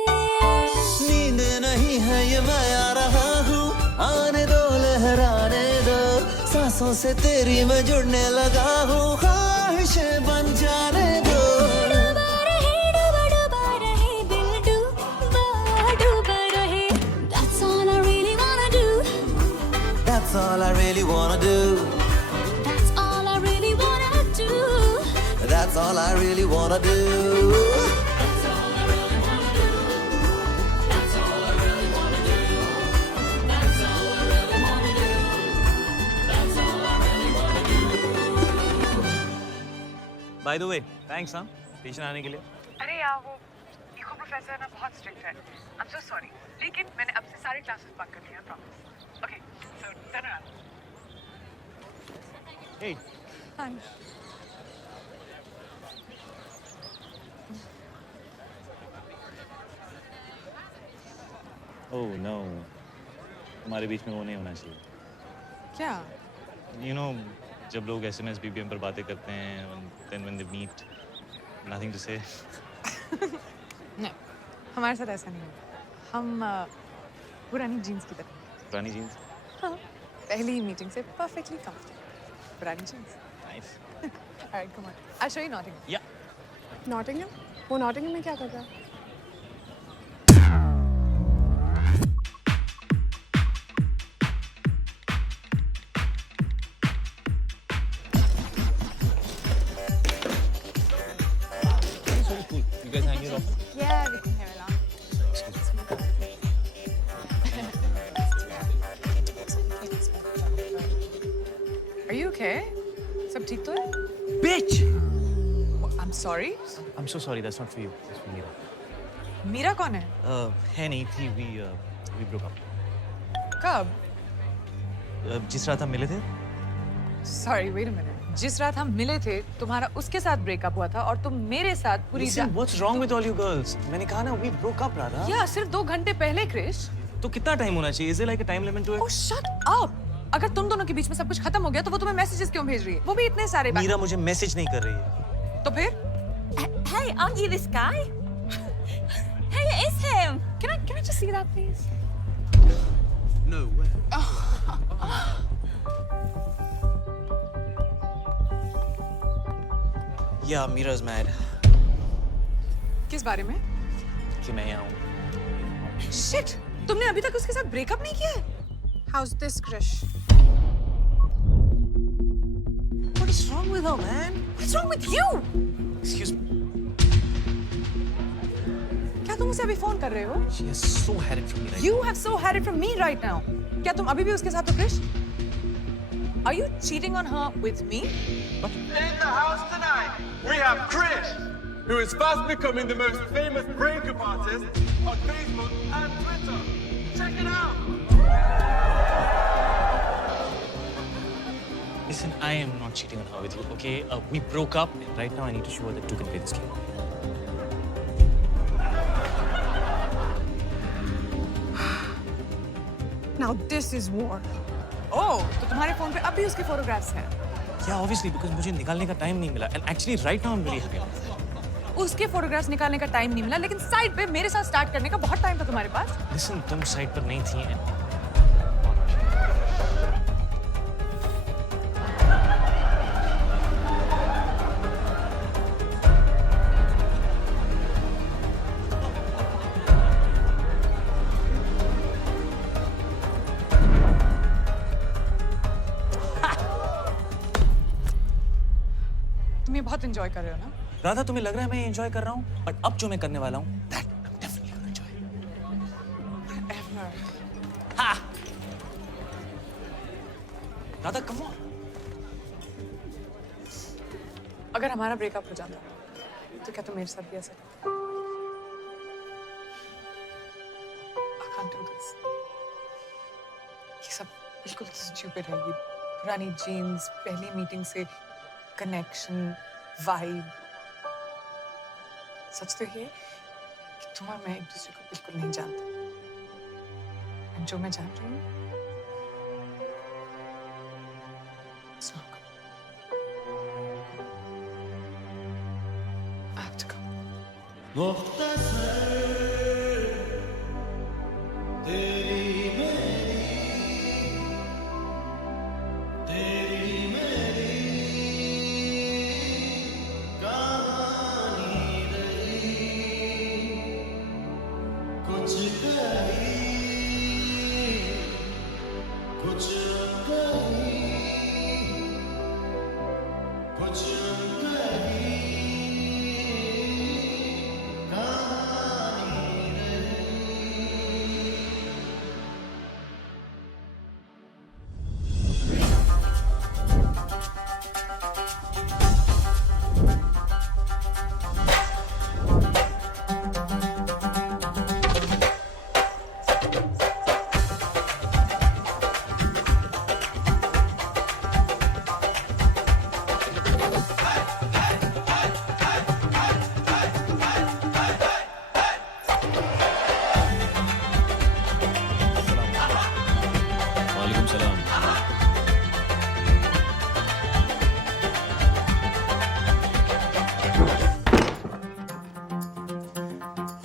नींद नहीं है ये मैं आ रहा हूँ आने दो लहराने दो सांसों से तेरी मैं जुड़ने लगा हूँ ख्वाहिशें बन जाने दो डूबा रहे दिल डूबा डूबा रहे That's all I really wanna do That's all I really wanna do That's all I really wanna do That's all I really wanna do By the way, thanks हाँ स्टेशन आने के लिए. अरे यार वो इको प्रोफेसर ना बहुत strict है आई एम सो सॉरी लेकिन मैंने अब से सारे क्लासेस बंक कर लिया promise okay so turn around Hey, हाय oh no, हमारे बीच में वो नहीं होना चाहिए. क्या You know, जब लोग SMS BBM पर बातें करते हैं, then when they meet, nothing to say. नहीं हमारे साथ ऐसा नहीं होगा हम पुरानी जीन्स की तरह पुरानी जीन्स. हाँ पहली ही मीटिंग से परफेक्टली कंफर्टेबल पुरानी jeans Nice. Alright come on I show you Nottingham Yeah. Nottingham वो नॉटिंघम में क्या कर रहा है You guys hang your office? Yeah, we can hear it out. Are you okay? सब ठीक तो है? Bitch! I'm sorry. I'm so sorry. That's not for you. That's for Mira. Meera कौन है? है नहीं थी. We broke up. कब? जिस रात हम मिले थे. Sorry, wait a minute. जिस रात हम मिले थे, तुम्हारा उसके साथ ब्रेकअप हुआ था और तुम मेरे साथ पूरी Listen, what's wrong with all you girls? मैंने कहा ना, we broke up, Radha. या सिर्फ 2 घंटे पहले क्रिश. तो कितना टाइम होना चाहिए? Is there like a time limit to it? Oh, shut up! अगर तुम दोनों के बीच में सब कुछ खत्म हो गया तो वो तुम्हें मैसेजेस क्यों भेज रही है? वो भी इतने सारे. मीरा मुझे मैसेज नहीं कर रही है. तो फिर? Hey, aren't you this guy? Hey, it is him. Can I just see that, please? No way. Yeah, Mira's mad. किस बारे में? कि मैं यहाँ हूँ. Shit! तुमने अभी तक उसके साथ ब्रेकअप नहीं किया है? How's this, Krish? What is wrong with her, man? What's wrong with you? Excuse me. क्या तुम उसे अभी फोन कर रहे हो? She has so had it from me right You have so had it from me right now. क्या तुम अभी भी उसके साथ हो, Krish? Are you cheating on her with me? In the house tonight, we have Krish, who is fast becoming the most famous breakup artist on Facebook and Twitter. Check it out. Listen, I am not cheating on her with you, okay? We broke up, and right now I need to show her that you can play this game. Now this is war. Oh, तो तुम्हारे phone पे अभी उसके photographs हैं? Yeah, obviously, because मुझे निकालने का time नहीं मिला. And actually, right now I'm really happy about that. उसके फोटोग्राफ्स निकालने का टाइम नहीं मिला, लेकिन साइड पे मेरे साथ स्टार्ट करने का बहुत टाइम था तुम्हारे पास. Listen, तुम साइड पर नहीं थी. तुम ये बहुत एंजॉय कर रहे हो ना? राधा, तुम्हें लग रहा है मैं एंजॉय कर रहा हूँ, बट अब जो मैं करने वाला हूँ, that I'm definitely gonna enjoy. Whatever. Ha! Radha, come on. अगर हमारा ब्रेकअप हो जाता, तो क्या तुम मेरे साथ भी ऐसा करते? I can't do this. ये सब बिल्कुल स्टूपिड है. ये पुरानी जीन्स, पहली मीटिंग से कनेक्शन, वाइब. सच तो ये कि तुम और मैं एक दूसरे को बिल्कुल नहीं जानते. और जो मैं जान रही हूँ, it's not good. I have to go.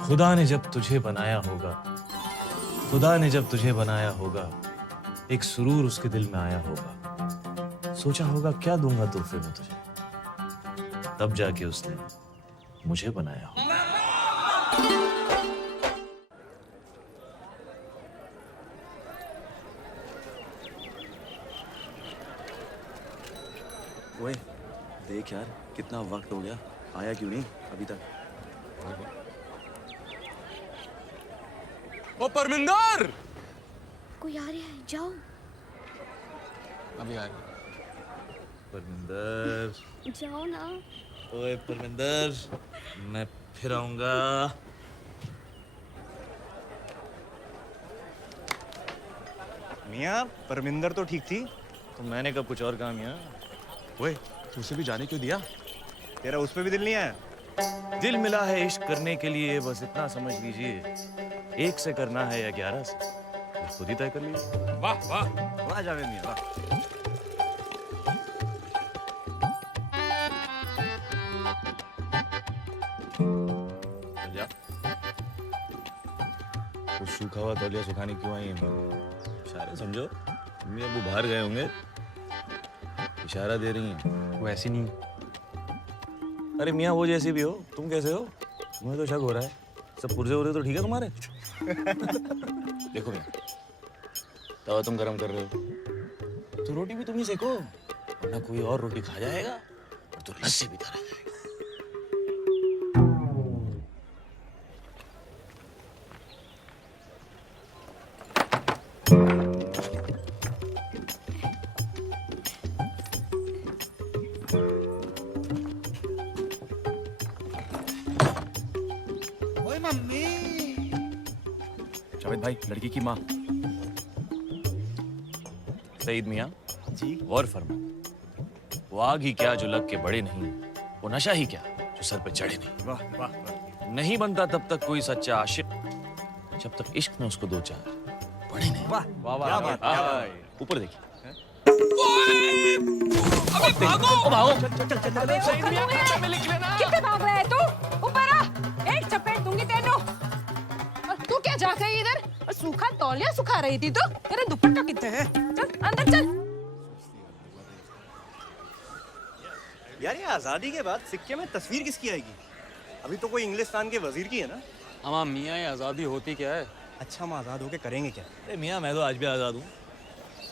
खुदा ने जब तुझे बनाया होगा, खुदा ने जब तुझे बनाया होगा, एक सुरूर उसके दिल में आया होगा. सोचा होगा क्या दूंगा तोहफे में तुझे, तब जाके उसने मुझे बनाया होगा. ओए, देख यार, कितना वक्त हो गया, आया क्यों नहीं अभी तक? ओ परमिंदर! कोई आ रहा है, जाओ. अभी आ रहा. परमिंदर, जाओ ना. ओए परमिंदर, मैं फिर आऊंगा. मियाँ, परमिंदर तो ठीक थी, तो मैंने कब कुछ और कहा मियाँ. ओए, तू उसे भी जाने क्यों दिया? तेरा उस पे भी दिल नहीं है? दिल मिला है इश्क करने के लिए, बस इतना समझ लीजिए. 1 से करना है या 11 से, तो खुद ही तय कर लीजिए. वाह वाह वाह जावेद मियाँ, वाह. चल जा. वो सूखा हुआ तौलिया सुखाने क्यों आई है? इशारे समझो, मम्मी अबू बाहर गए होंगे, इशारा दे रही हैं. वो ऐसी नहीं. अरे मियाँ, वो जैसी भी हो, तुम कैसे हो? तुम्हें तो शक हो रहा है. सब पुर्जे हो रहे तो ठीक है तुम्हारे? देखो मियाँ, तवा तुम गरम कर रहे हो तो रोटी भी तुम ही सेको, वरना कोई और रोटी खा जाएगा और तो लस्सी भी रह जाएगा। ओए मम्मी। जावेद भाई, लड़की की माँ। सईद मियाँ जी। गौर फरमा, वो आग ही क्या जो लग के बड़े नहीं, वो नशा ही क्या जो सर पे चढ़े नहीं। वाह वाह वाह। नहीं बनता तब तक कोई सच्चा आशिक जब तक इश्क में उसको दो चार पड़े नहीं। वाह वाह क्या बात, क्या वाह। ऊपर देखिए। अबे भागो भागो। कितने भाग रहा है तू? ऊपर आ, एक चपेट दूंगी तेनू। और तू क्या जाग रही इधर? और सूखा तौलिया सुखा रही थी तू? तेरा दुपट्टा कितने है? चल अंदर चल। यार ये आजादी के बाद सिक्के में तस्वीर किसकी आएगी? अभी तो कोई इंग्लिस्तान के वजीर की है ना। हमारा मियाँ, ये आज़ादी होती क्या है? अच्छा हम आजाद होके करेंगे क्या? अरे मियाँ, मैं तो आज भी आज़ाद हूँ।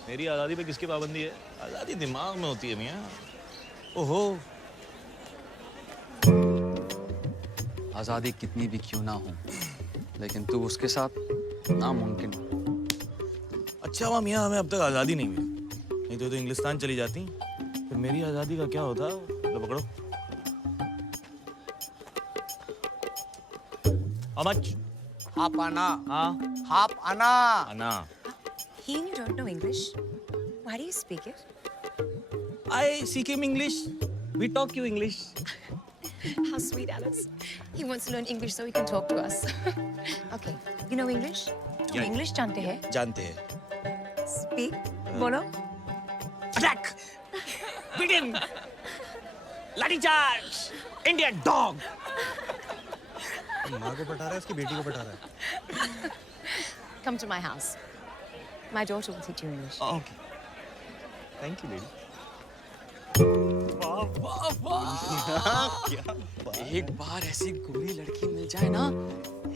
मेरी आज़ादी पे किसकी पाबंदी है? आज़ादी दिमाग में होती है मियाँ। ओहो, आज़ादी कितनी भी क्यों ना हो, लेकिन तू उसके साथ नामुमकिन। अच्छा हुआ मियाँ हमें अब तक आज़ादी नहीं मिली, नहीं तो इंग्लिस्तान चली जाती, फिर मेरी आज़ादी का क्या होता? लो पकड़ो। How much? हाफ आना। हाँ। हाफ आना। आना। He and you don't know English. Why do you speak it? I speak him English. We talk you English. How sweet, Alex. He wants to learn English so he can talk to us. Okay, you know English? तुम Yeah. English जानते हैं? जानते हैं। Speak. बोलो. Attack! Begin! Lathi charge! Indian dog! माँ को पटा रहा है, उसकी बेटी को पटा रहा है। Come to my house. My daughter will teach you English. Okay. Thank you, lady. वाह वाह वाह। एक बार ऐसी गोरी लड़की मिल जाए ना,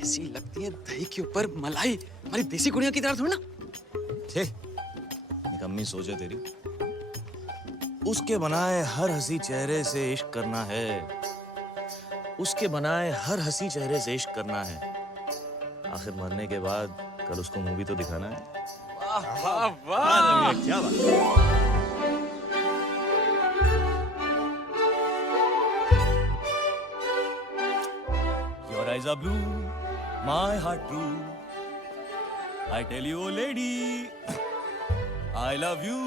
ऐसी लगती है दही के ऊपर मलाई। हमारी देसी कुड़ियों की तरह थोड़ी ना। छे, निकम्मी सोच है तेरी। उसके बनाए हर हंसी चेहरे से इश्क करना है, उसके बनाए हर हंसी चेहरे से इश्क करना है। आखिर मरने के बाद कल उसको मूवी तो दिखाना है। वाह वाह वाह। क्या बात। Your eyes are blue, my heart true. I tell you, oh lady, I love you.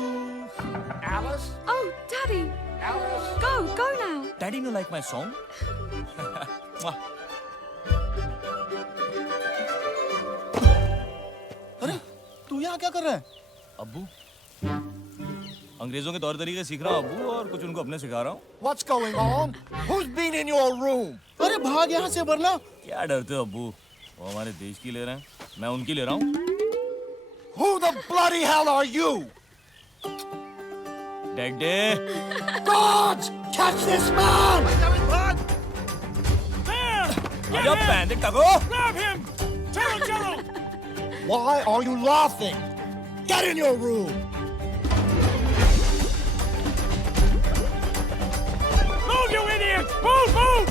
Alice. Oh, Daddy. Alice. Go now. Daddy, you like my song? Mwah. अरे तू यहाँ क्या कर रहा है? अब्बू, अंग्रेजों के तौर तरीके सीख रहा हूँ अब्बू, और कुछ उनको अपने सिखा रहा हूँ। What's going on? Who's been in your room? अरे भाग यहाँ से वरना। क्या डरते हो अब्बू? वो हमारे देश की ले रहे हैं, मैं उनकी ले रहा हूँ। Who the bloody hell are you? Daddy, Guards! Catch this man! आजा पैंदे टको। Grab him! Jello! Why are you laughing? Get in your room! Move, you idiot! Move!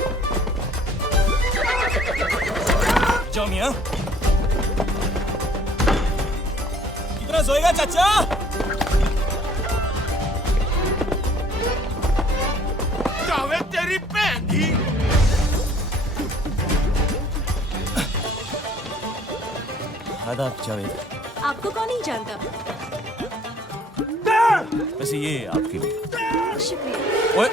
जाओ मियाँ। कितना सोएगा चाचा? जावेद तेरी बहन ही! आदाब जावेद। आपको कौन नहीं जानता? वैसे ये आपके लिए। शुक्रिया। ओए,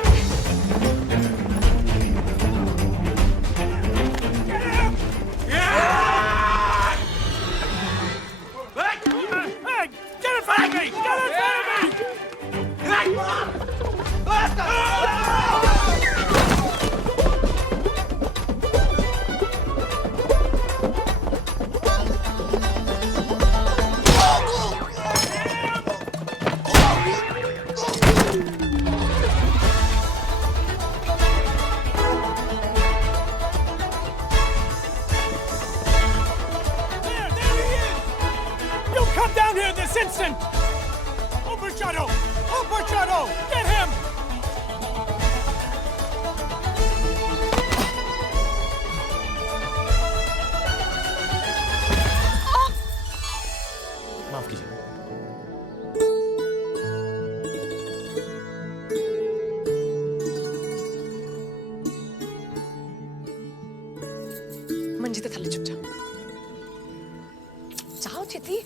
Get in front of me! Get in front of me! this instant! Overshadow! Overshadow! Get him! माफ कीजिए। मंजिते थले चुप जाओ। जाओ चिति।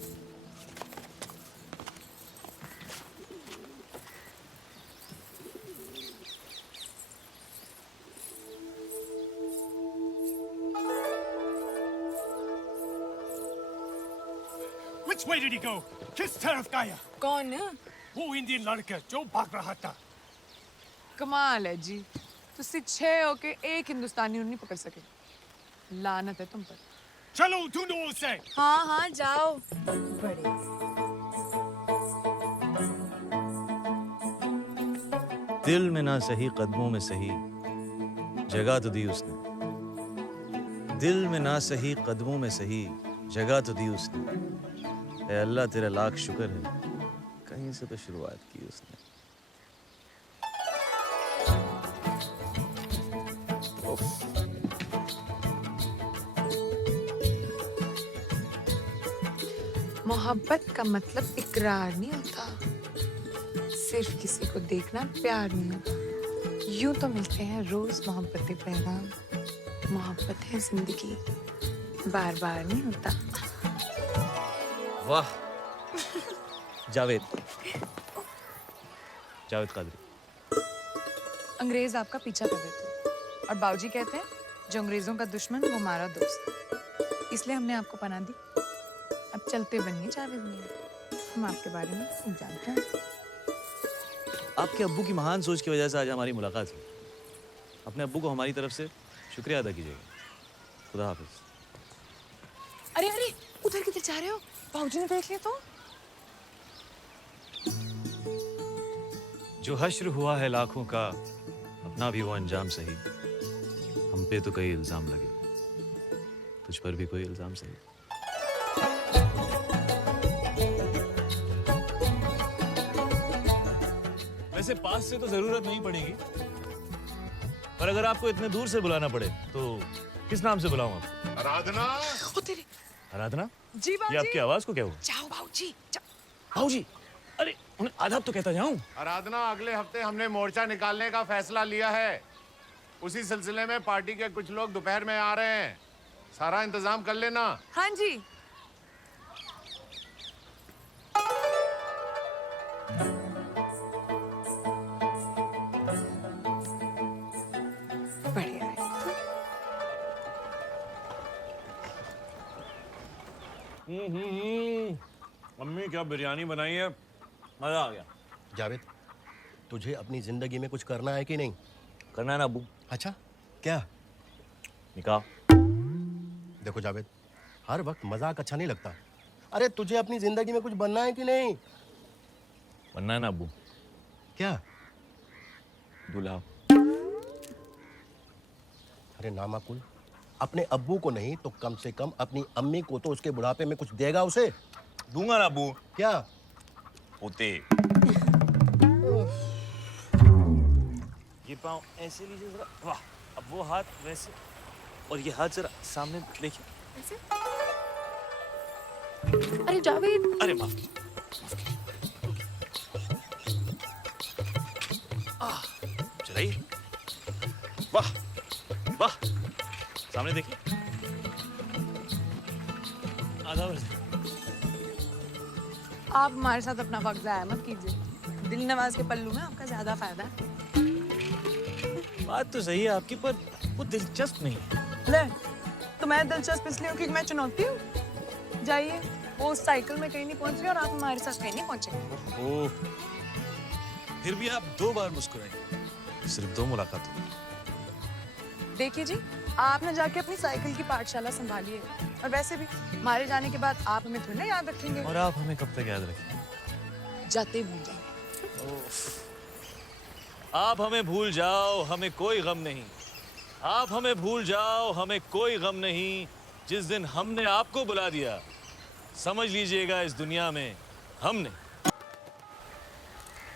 Which way did he go? किस तरफ गया? कौन? वो इंडियन लड़का जो भाग रहा था। कमाल है जी। तुसी 6 होके एक हिंदुस्तानी नहीं पकड़ सके। लानत है तुम पर। चलो ढूंढो उसे। हाँ हाँ जाओ। बड़े। दिल में ना सही कदमों में सही जगह तो दी उसने। दिल में ना सही कदमों में सही जगह तो दी उसने। ऐ अल्लाह तेरा लाख शुक्र है कहीं से तो शुरुआत की उसने। उफ। मोहब्बत का मतलब इकरार नहीं होता, सिर्फ किसी को देखना प्यार नहीं होता। यूं तो मिलते हैं रोज मोहब्बतें पैगाम, मोहब्बत है जिंदगी, बार बार नहीं होता। वाह जावेद, जावेद कादरी। अंग्रेज आपका पीछा कर रहे थे और बाबूजी कहते हैं जो अंग्रेजों का दुश्मन वो हमारा दोस्त, इसलिए हमने आपको पनाह दी। अब चलते बनिए जावेद मियां, हम आपके बारे में सब जानते हैं। आपके अब्बू की महान सोच की वजह से आज हमारी मुलाकात हुई। अपने अब्बू को हमारी तरफ से शुक्रिया अदा कीजिएगा। खुदा हाफिज। अरे अरे उधर किधर जा रहे हो? बाबूजी ने देख लिया तो। जो हश्र हुआ है लाखों का अपना भी वो अंजाम सही। हम पे तो कई इल्जाम लगे, तुझ पर भी कोई इल्जाम सही। वैसे पास से तो जरूरत नहीं पड़ेगी, पर अगर आपको इतने दूर से बुलाना पड़े तो किस नाम से बुलाऊं आपको? आराधना। ओ तेरे। आराधना? जी बाबूजी। ये आपकी आवाज को क्या हुआ? जाओ बाबूजी। बाबूजी, अरे उन्हें आदाब तो कहता जाऊं। आराधना, अगले हफ्ते हमने मोर्चा निकालने का फैसला लिया है। उसी सिलसिले में पार्टी के कुछ लोग दोपहर में आ रहे हैं। सारा इंतजाम कर लेना। हाँ जी। बढ़िया है। मम्मी क्या बिरयानी बनाई है, मजा आ गया। जावेद, तुझे अपनी जिंदगी में कुछ करना है कि नहीं? करना है ना अब्बू। अच्छा, क्या? निकाह। देखो जावेद, हर वक्त मजाक अच्छा नहीं लगता। अरे तुझे अपनी जिंदगी में कुछ बनना है कि नहीं? बनना है ना अब्बू। क्या? दूल्हा। अरे नामाकुल, अपने अब्बू को नहीं तो कम से कम अपनी अम्मी को तो उसके बुढ़ापे में कुछ देगा उसे। दूंगा ना अब्बू। क्या? पोते। ये पाँव ऐसे लीजिए जरा। वाह, अब वो हाथ वैसे और ये हाथ जरा सामने देखिए। ऐसे? अरे जावेद। अरे माफ कीजिए। चलाइए। वाह वाह, सामने देखिए। आधा वर्ष। आप हमारे साथ अपना वक्त ज़ाया मत कीजिए। दिल नवाज के पल्लू में आपका ज्यादा फायदा है। बात तो सही है आपकी, पर वो दिलचस्प नहीं। ले, तो मैं दिलचस्प इसलिए हूँ क्योंकि मैं चुनौती हूँ। जाइए, वो उस साइकिल में कहीं नहीं पहुंच रही और आप हमारे साथ कहीं नहीं पहुंचे। ओह, फिर भी आप 2 बार मुस्कुराए, सिर्फ 2 मुलाकात हुई। देखिए जी, आपने जाके अपनी साइकिल की पाठशाला संभालिए, और वैसे भी हमारे जाने के बाद आप हमें थोड़ी ना याद रखेंगे। और आप हमें कब तक याद रखेंगे? जाते ही भूल जाओ। आप हमें भूल जाओ, हमें कोई गम नहीं। आप हमें भूल जाओ, हमें कोई गम नहीं। जिस दिन हमने आपको बुला दिया, समझ लीजिएगा इस दुनिया में हमने।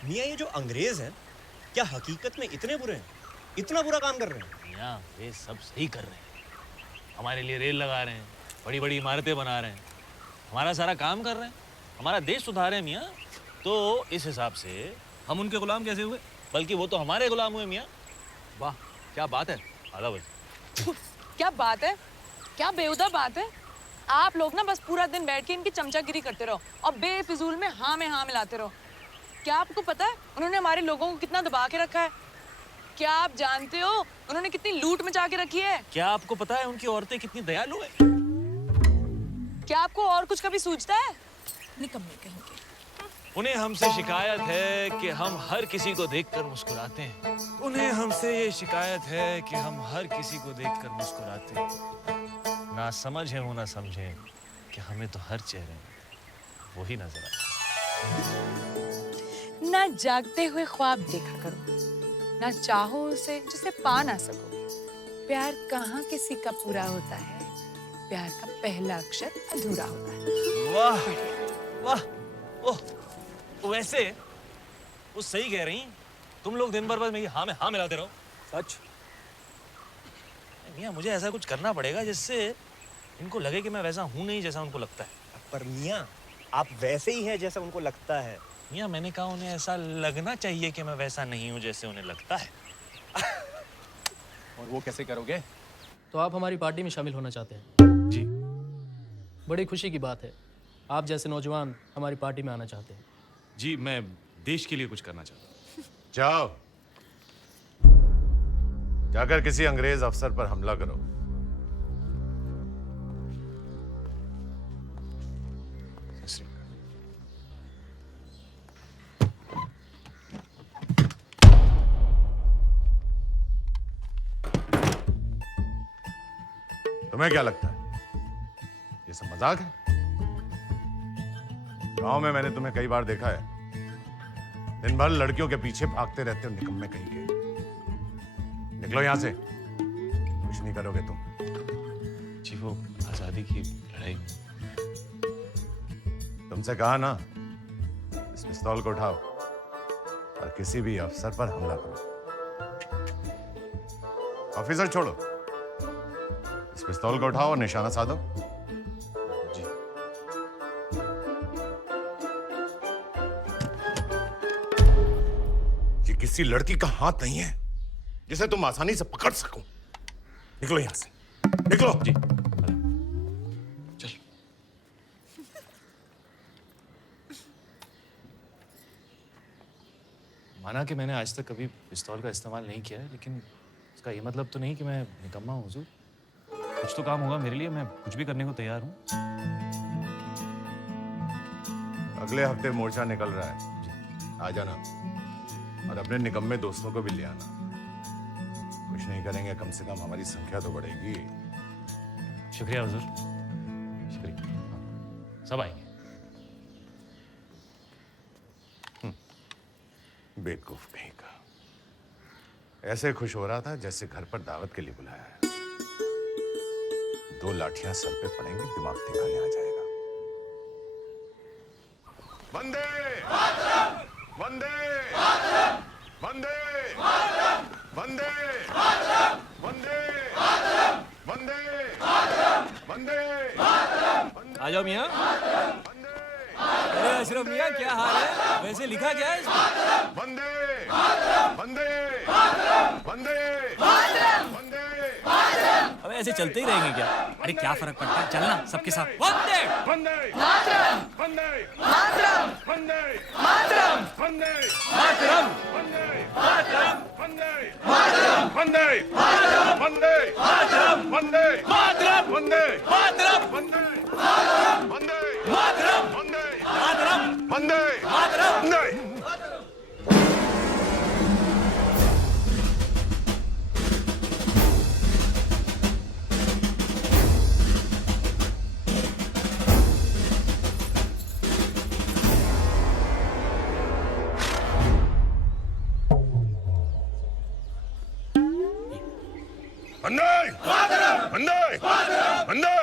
मियाँ ये जो अंग्रेज हैं क्या हकीकत में इतने बुरे हैं? इतना बुरा काम कर रहे हैं? मियाँ वे सब सही कर रहे हैं, हमारे लिए रेल लगा रहे हैं, बड़ी बड़ी इमारतें बना रहे हैं, हमारा सारा काम कर रहे हैं, हमारा देश सुधार रहे हैं मियाँ। तो इस हिसाब से हम उनके गुलाम कैसे हुए? बल्कि वो तो हमारे गुलाम हुए मियाँ। वाह क्या बात है। आला भाई क्या बात है, क्या बेहुदा बात है। आप लोग ना बस पूरा दिन बैठ के इनकी चमचागिरी करते रहो और बेफिजूल में हाँ मिलाते रहो। क्या आपको पता है उन्होंने हमारे लोगों को कितना दबा के रखा है? क्या आप जानते हो उन्होंने कितनी लूट मचा के रखी है? क्या आपको पता है उनकी औरतें कितनी दयालु है? क्या आपको और कुछ कभी सूझता है? निकम्मे कहीं के। उन्हें हमसे शिकायत है कि हम हर किसी को देखकर मुस्कुराते हैं। उन्हें हमसे ये शिकायत है कि हम हर किसी को देखकर मुस्कुराते हैं। ना समझ है वो ना समझे कि हमें तो हर चेहरे में वही नजर आता है। ना जागते हुए ख्वाब देखा करो, ना चाहो उसे जिसे पा ना सको। प्यार कहाँ किसी का पूरा होता है, प्यार का पहला अक्षर अधूरा होता है। वाह वाह ओह, वैसे वो सही कह रही। तुम लोग दिन भर बस मेरी हाँ में हाँ मिलाते रहो। सच मियाँ मुझे ऐसा कुछ करना पड़ेगा जिससे इनको लगे कि मैं वैसा हूं नहीं जैसा उनको लगता है। पर मियाँ आप वैसे ही हैं जैसा उनको लगता है। मियाँ मैंने कहा उन्हें ऐसा लगना चाहिए कि मैं वैसा नहीं हूँ जैसे उन्हें लगता है। और वो कैसे करोगे? तो आप हमारी पार्टी में शामिल होना चाहते हैं? जी। बड़ी खुशी की बात है, आप जैसे नौजवान हमारी पार्टी में आना चाहते हैं। जी मैं देश के लिए कुछ करना चाहता हूँ। जाओ जाकर किसी अंग्रेज अफसर पर हमला करो। तुम्हें क्या लगता है ये सब मजाक है? गांव में मैंने तुम्हें कई बार देखा है, दिन भर लड़कियों के पीछे भागते रहते हो निकम्मे कहीं के। निकलो यहां से, कुछ नहीं करोगे तुम। जी वो आजादी की लड़ाई। तुमसे कहा ना, इस पिस्तौल को उठाओ और किसी भी अफसर पर हमला करो। ऑफिसर छोड़ो, इस पिस्तौल को उठाओ और निशाना साधो। जी। ये किसी लड़की का हाथ नहीं है जिसे तुम आसानी से पकड़ सको। निकलो यहां से, निकलो। जी चल। माना कि मैंने आज तक कभी पिस्तौल का इस्तेमाल नहीं किया है, लेकिन इसका ये मतलब तो नहीं कि मैं निकम्मा हूँ हुजूर। कुछ तो काम होगा मेरे लिए, मैं कुछ भी करने को तैयार हूँ। अगले हफ्ते मोर्चा निकल रहा है, आ जाना और अपने निकम्मे दोस्तों को भी ले आना। कुछ नहीं करेंगे, कम से कम हमारी संख्या तो बढ़ेगी। शुक्रिया हुजूर, शुक्रिया। सब आएंगे। बेवकूफ कहीं का, ऐसे खुश हो रहा था जैसे घर पर दावत के लिए बुलाया है। 2 लाठियां सर पे पड़ेंगे, दिमाग ठिकाने आ जाएगा। वंदे वंदे वंदे वंदे वंदे वंदे वंदे। आ जाओ मियाँ। अरे अशरफ मियाँ क्या हाल है? वैसे लिखा क्या है इसमें? वंदे वंदे वंदे वंदे। अब ऐसे चलते ही रहेंगे क्या? अरे क्या फर्क पड़ता है, चलना सबके साथ। वंदे वंदे मातरम वंदे मातरम वंदे मातरम वंदे मातरम वंदे मातरम वंदे मातरम वंदे मातरम वंदे मातरम वंदे मातरम वंदे मातरम वंदे वंदे मातरम वंदे मातरम वंदे मातरम। वंदे। वंदे वंदे वंदे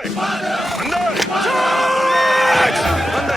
वंदे वंदे।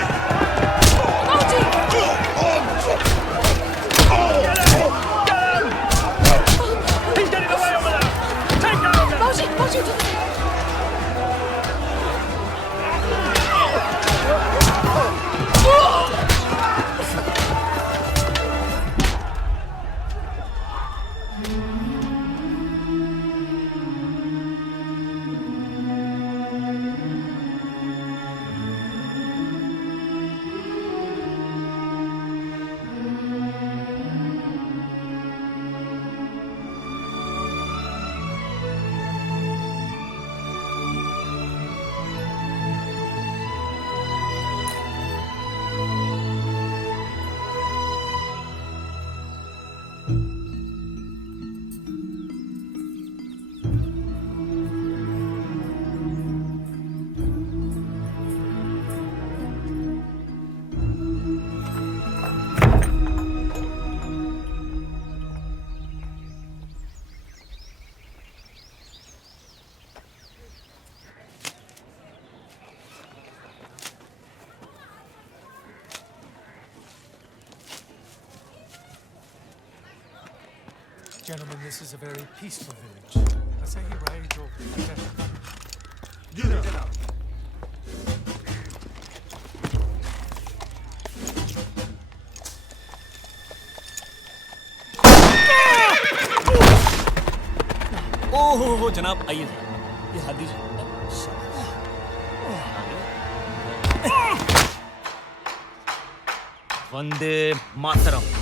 Gentlemen, this is a very peaceful village. Let's say you ride over. Get up. ओह जनाब आइए ये हाथ दीजिए वंदे मातरम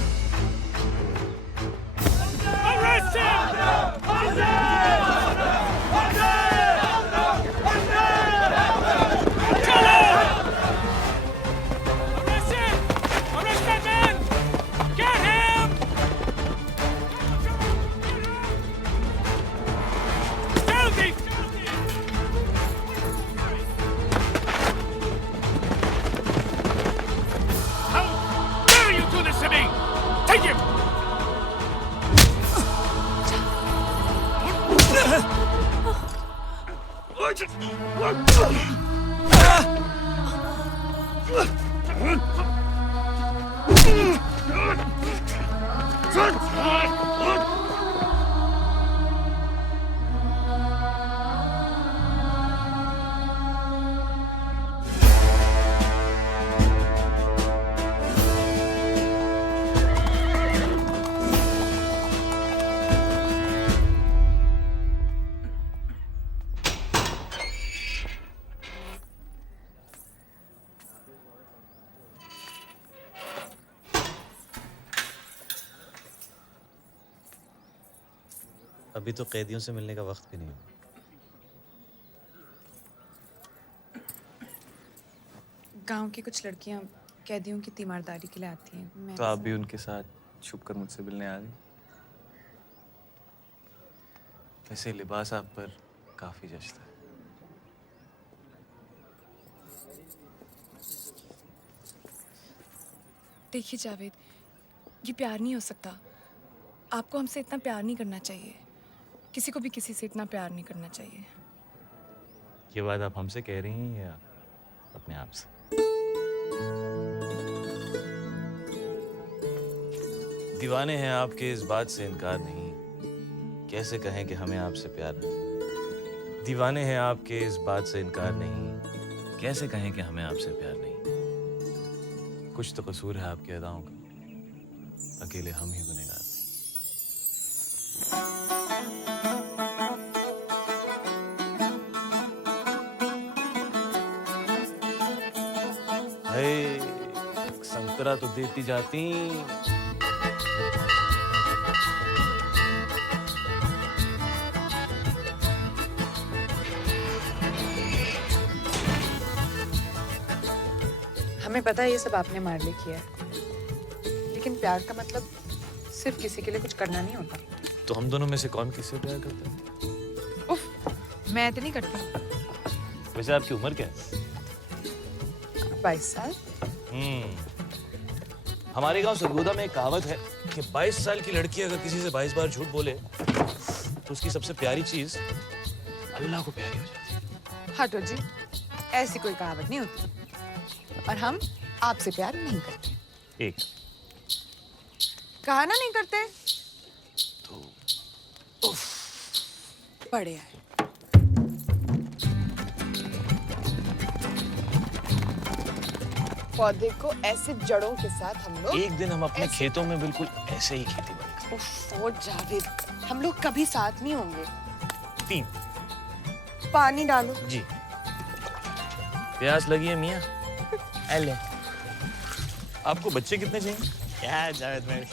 अभी तो कैदियों से मिलने का वक्त भी नहीं है। गांव की कुछ लड़कियां कैदियों की तीमारदारी के लिए आती हैं। तो आप भी उनके साथ छुपकर मुझसे मिलने आ गई। वैसे लिबास आप पर काफी जचता है। देखिए जावेद, ये प्यार नहीं हो सकता। आपको हमसे इतना प्यार नहीं करना चाहिए। किसी को भी किसी से इतना प्यार नहीं करना चाहिए। ये बात आप हमसे कह रही हैं या अपने आप से? दीवाने हैं आपके इस बात से इनकार नहीं, कैसे कहें कि हमें आपसे प्यार नहीं। दीवाने हैं आपके इस बात से इनकार नहीं, कैसे कहें कि हमें आपसे प्यार नहीं। कुछ तो कसूर है आपकी अदाओं का, अकेले हम ही गुनहगार। संतरा तो देती जाती। हमें पता है ये सब आपने हमारे लिए किया है, लेकिन प्यार का मतलब सिर्फ किसी के लिए कुछ करना नहीं होता। तो हम दोनों में से कौन किससे प्यार करता है? उफ, मैं तो नहीं करती। वैसे आपकी उम्र क्या है? 22 साल। हमारे गांव सरगोदा में एक कहावत है कि 22 साल की लड़की अगर किसी से 22 बार झूठ बोले तो उसकी सबसे प्यारी चीज अल्लाह को प्यारी हो जाती है। हटो जी, ऐसी कोई कहावत नहीं होती। और हम आपसे प्यार नहीं करते। एक कहा ना नहीं करते तो बढ़िया है। पौधे को ऐसे जड़ों के साथ हम लोग एक दिन हम अपने खेतों में बिल्कुल ऐसे ही खेती बाड़ी करेंगे। जावेद, हम लोग कभी साथ नहीं होंगे। 3 पानी डालो जी। प्यास लगी है मियाँ? ले। आपको बच्चे कितने चाहिए? क्या जावेद भाई,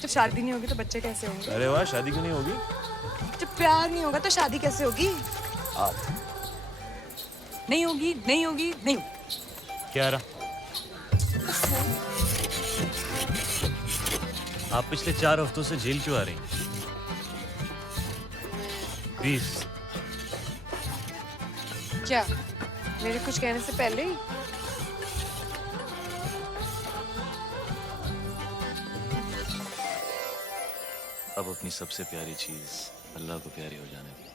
जब शादी नहीं होगी तो बच्चे कैसे होंगे? अरे वाह, शादी क्यों नहीं होगी? जब प्यार नहीं होगा तो शादी कैसे होगी? आप नहीं होगी, नहीं होगी, नहीं। क्या रहा? आप पिछले 4 हफ्तों से जेल क्यों आ रही हैं? 20। क्या मेरे कुछ कहने से पहले ही? अब अपनी सबसे प्यारी चीज अल्लाह को प्यारी हो जाने दी।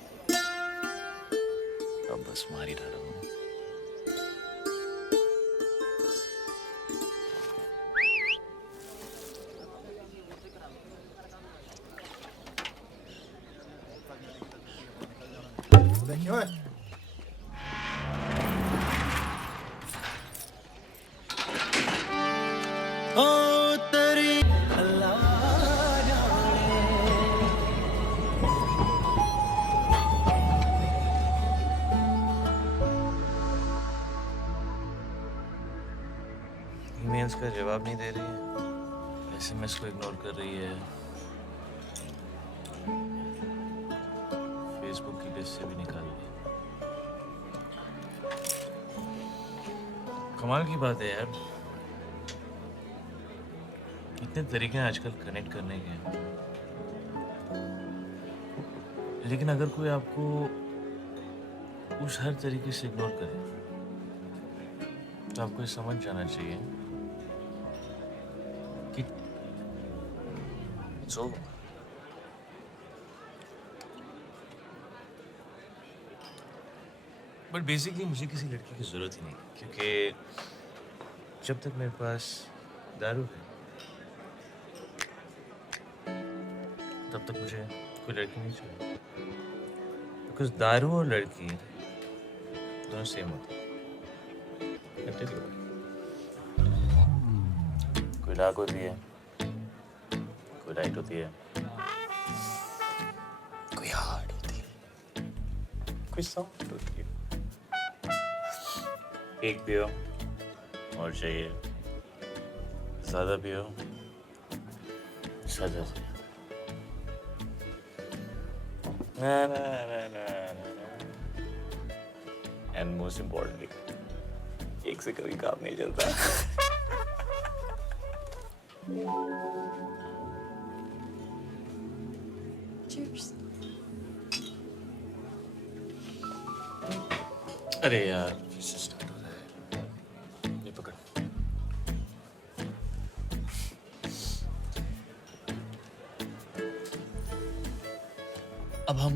अब बस मार ही डालो। ईमेल्स का जवाब नहीं दे रही है, एसएमएस को इग्नोर कर रही है, फेसबुक की लिस्ट से भी निकाल दी। कमाल की बात है यार, इतने तरीके हैं आजकल कनेक्ट करने के, लेकिन अगर कोई आपको उस हर तरीके से इग्नोर करे तो आपको ये समझ जाना चाहिए कि it's over. बट बेसिकली मुझे किसी लड़की की जरूरत ही नहीं, क्योंकि जब तक मेरे पास दारू है तब तक मुझे कोई लड़की नहीं चाहिए, बिकॉज दारू और लड़की दोनों सेम होते हैं। कोई डार्क होती है, कोई लाइट होती है, कोई हार्ड होती है, कोई सॉफ्ट होती है। एक पियो और चाहिए, ज्यादा पियो सजा चाहिए। ना ना ना ना ना, एंड मोस्ट इम्पोर्टेंटली एक से कभी काम नहीं चलता। Cheers. अरे यार फिर से स्टार्ट हो रहा है, ये पकड़। अब हम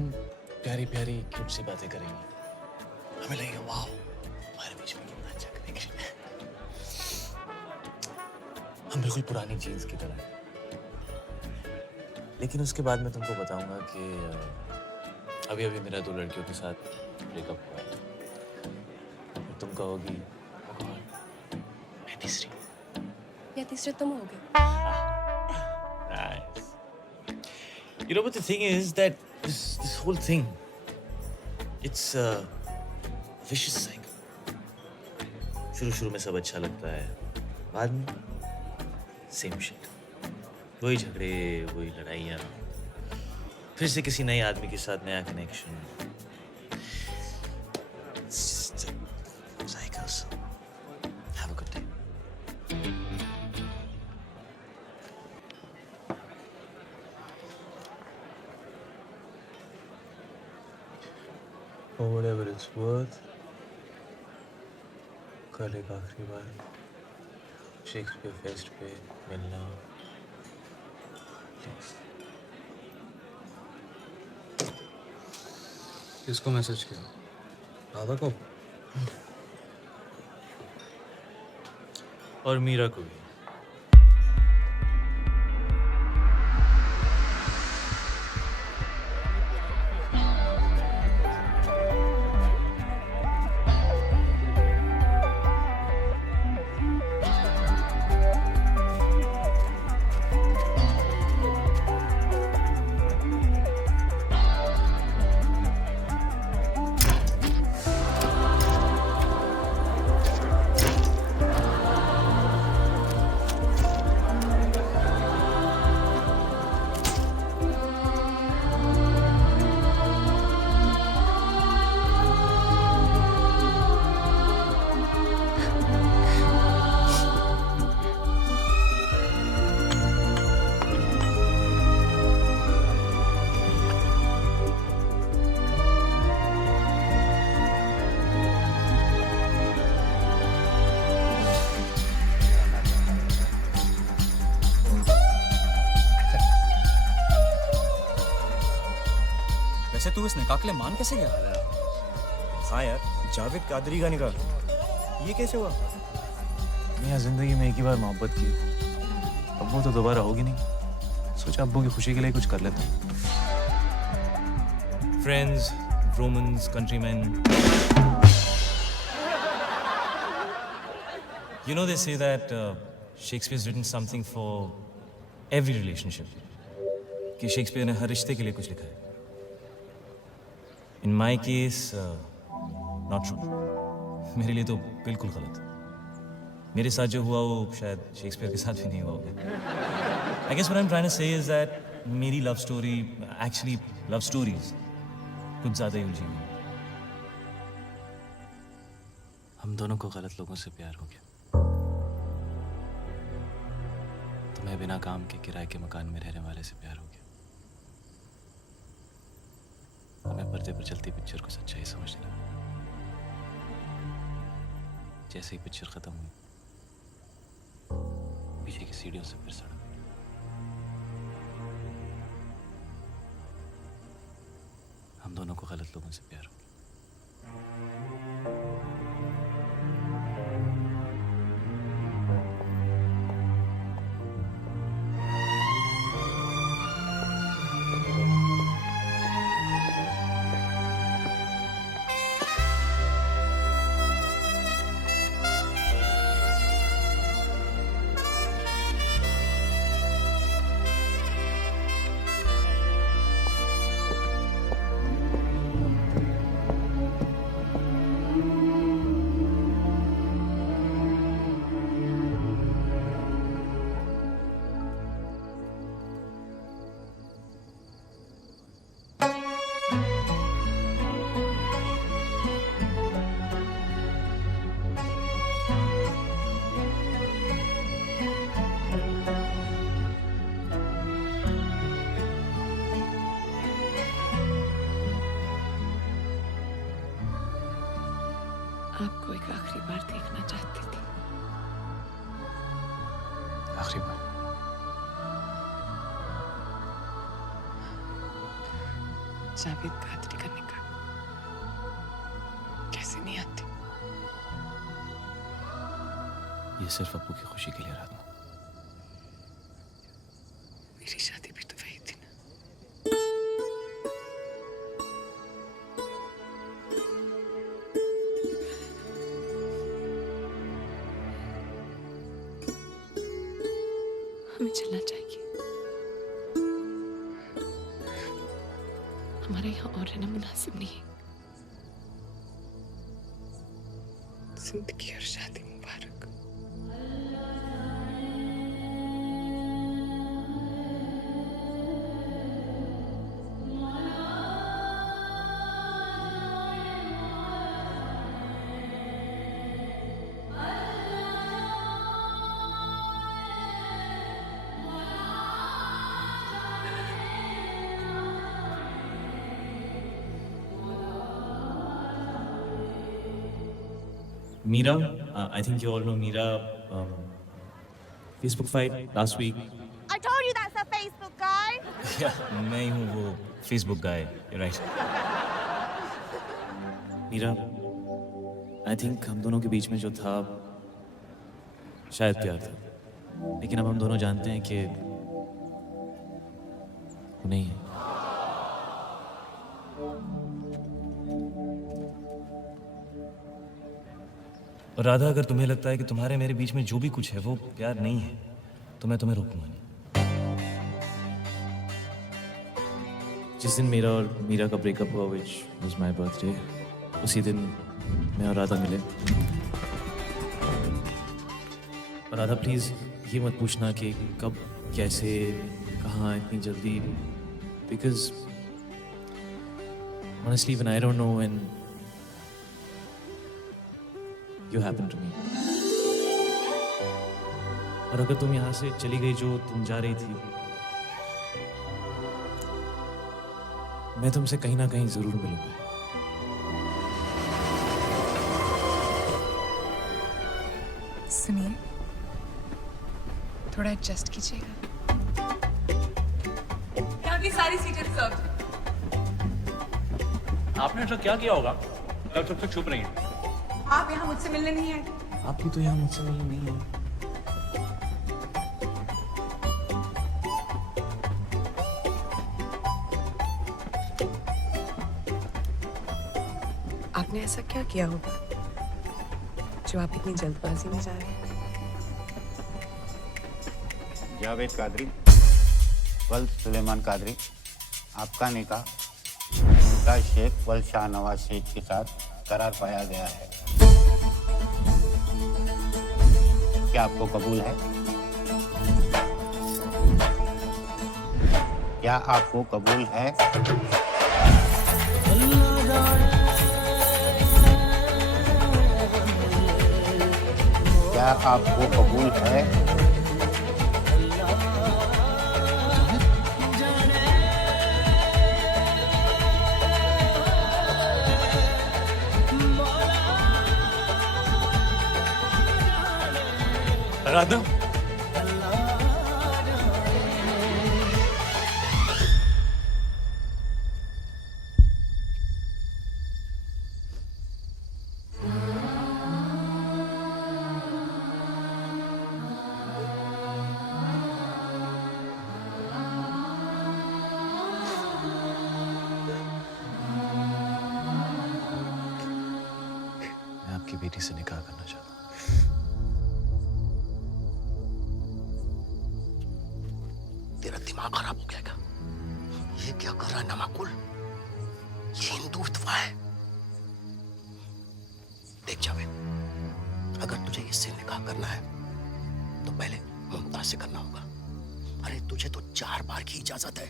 प्यारी प्यारी क्यूट सी बातें करेंगे, हमें लगेगा वाह हमारे बीच में कितना अच्छा कनेक्शन है। हम बिल्कुल पुरानी जीन्स की तरह हैं। लेकिन उसके बाद मैं तुमको बताऊंगा कि अभी अभी मेरा 2 लड़कियों के साथ ब्रेकअप हुआ है। तुम कहोगी मैं तीसरी। या तीसरे तुम हो गए। Nice. You know what the thing is that this whole thing, it's a vicious cycle. शुरू में सब अच्छा लगता है, बाद में सेम शिट, वही झगड़े, वही लड़ाइयाँ, फिर से किसी नए आदमी के साथ नया connection. Cycles. Have a good day. For whatever it's worth, कल एक आखिरी बार शेक्सपियर फेस्ट पे मिलना प्लीज। किसको मैसेज किया? राधा को? और मीरा को भी। वैसे तू इस निकाह के लिए मान कैसे गया? हाँ यार, जावेद कादरी का निकाह, ये कैसे हुआ? मैं जिंदगी में एक ही बार मोहब्बत की, अब वो तो दोबारा होगी नहीं। सोचा अब्बू की खुशी के लिए कुछ कर लेता हूँ। Friends, Romans, countryman, you know they say that Shakespeare's written something for every relationship, कि शेक्सपियर ने हर रिश्ते के लिए कुछ लिखा है। In my case, not true. मेरे लिए तो बिल्कुल गलत। मेरे साथ जो हुआ वो शायद शेक्सपियर के साथ भी नहीं हुआ होगा। I guess what I am trying to say is that मेरी love story actually love stories कुछ ज़्यादा ही उलझी हुई। हम दोनों को गलत लोगों से प्यार हो गया। तुम्हें बिना काम के किराए के मकान में रहने वाले से प्यार हो गया। हमें पर्दे पर चलती पिक्चर को सच्चाई समझने लगा। जैसे ही पिक्चर खत्म हुई, पीछे की सीढ़ियों से फिर सड़क। हम दोनों को गलत लोगों से प्यार हो गया। आपको एक आखिरी बार देखना चाहती थी। आखिरी बार? जावेद कादरी का निकाह कैसे नहीं आती? ये सिर्फ अप्पू की खुशी के लिए राधा। मेरी शादी भी तो वही थी ना। हमें चलना चाहिए। हमारे यहाँ और रहना मुनासिब नहीं है। जिंदगी और शादी मुबारक। Mira, I think you all know Mira. Facebook fight last week. I told you that's a Facebook guy. Yeah, मैं ही हूँ वो Facebook guy. You're right. Meera, I think हम दोनों के बीच में जो था शायद प्यार था, लेकिन अब हम दोनों जानते हैं कि वो नहीं है। और राधा, अगर तुम्हें लगता है कि तुम्हारे मेरे बीच में जो भी कुछ है वो प्यार नहीं है, तो मैं तुम्हें रोकूंगा नहीं। जिस दिन मेरा और मीरा का ब्रेकअप हुआ, which was my birthday, उसी दिन मैं और राधा मिले। और राधा, प्लीज ये मत पूछना कि कब, कैसे, कहाँ, इतनी जल्दी, because honestly when I don't know when you happen to me. और अगर तुम यहाँ से चली गई जो तुम जा रही थी, मैं तुमसे कहीं ना कहीं जरूर मिलूंगा। सुनिए, थोड़ा एडजस्ट कीजिएगा। यहाँ की सारी सीटें रिजर्व। आपने ऐसा क्या किया होगा जब सब तक चुप रही हैं? आप यहाँ मुझसे मिलने नहीं आए। आप भी तो यहाँ मुझसे मिलने नहीं आए। आपने ऐसा क्या किया होगा जो आप इतनी जल्दबाजी में जा रहे हैं? जावेद कादरी, वल सुलेमान कादरी, आपका निकाह मुमताज शेख वल शाहनवाज शेख के साथ करार पाया गया है। क्या आपको कबूल है? क्या आपको कबूल है? क्या आपको कबूल है? राधा मैं आपकी बेटी से निकाह करना चाहता हूँ। तेरा दिमाग खराब हो गया क्या? ये क्या कर रहा है नमाकुल? ये हिंदू विधवा है। देख जावेद, अगर तुझे इससे निकाह करना है तो पहले मुमताज से करना होगा। अरे तुझे तो 4 बार की इजाजत है।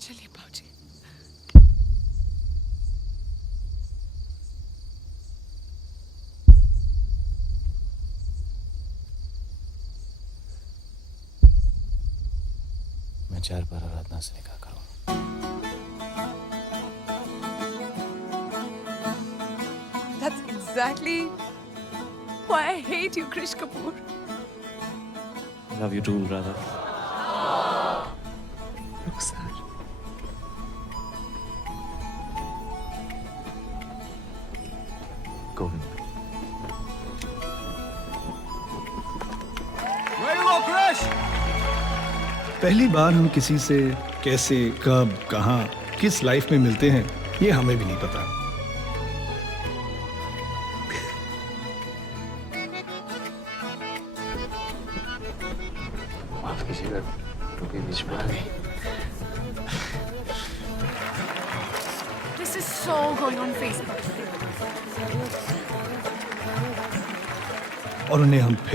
चलिए बाबूजी। मैं 4 बार आराधना से निकाह करूँ। That's exactly why I hate you, Krish Kapoor. Love you too, Radha. रुखसार। गोविंद। पहली बार हम किसी से कैसे, कब, कहाँ, किस लाइफ में मिलते हैं, ये हमें भी नहीं पता। माफ कीजिएगा, क्योंकि बीच में आ गई। This is so going on Facebook. और उन्हें हम फिर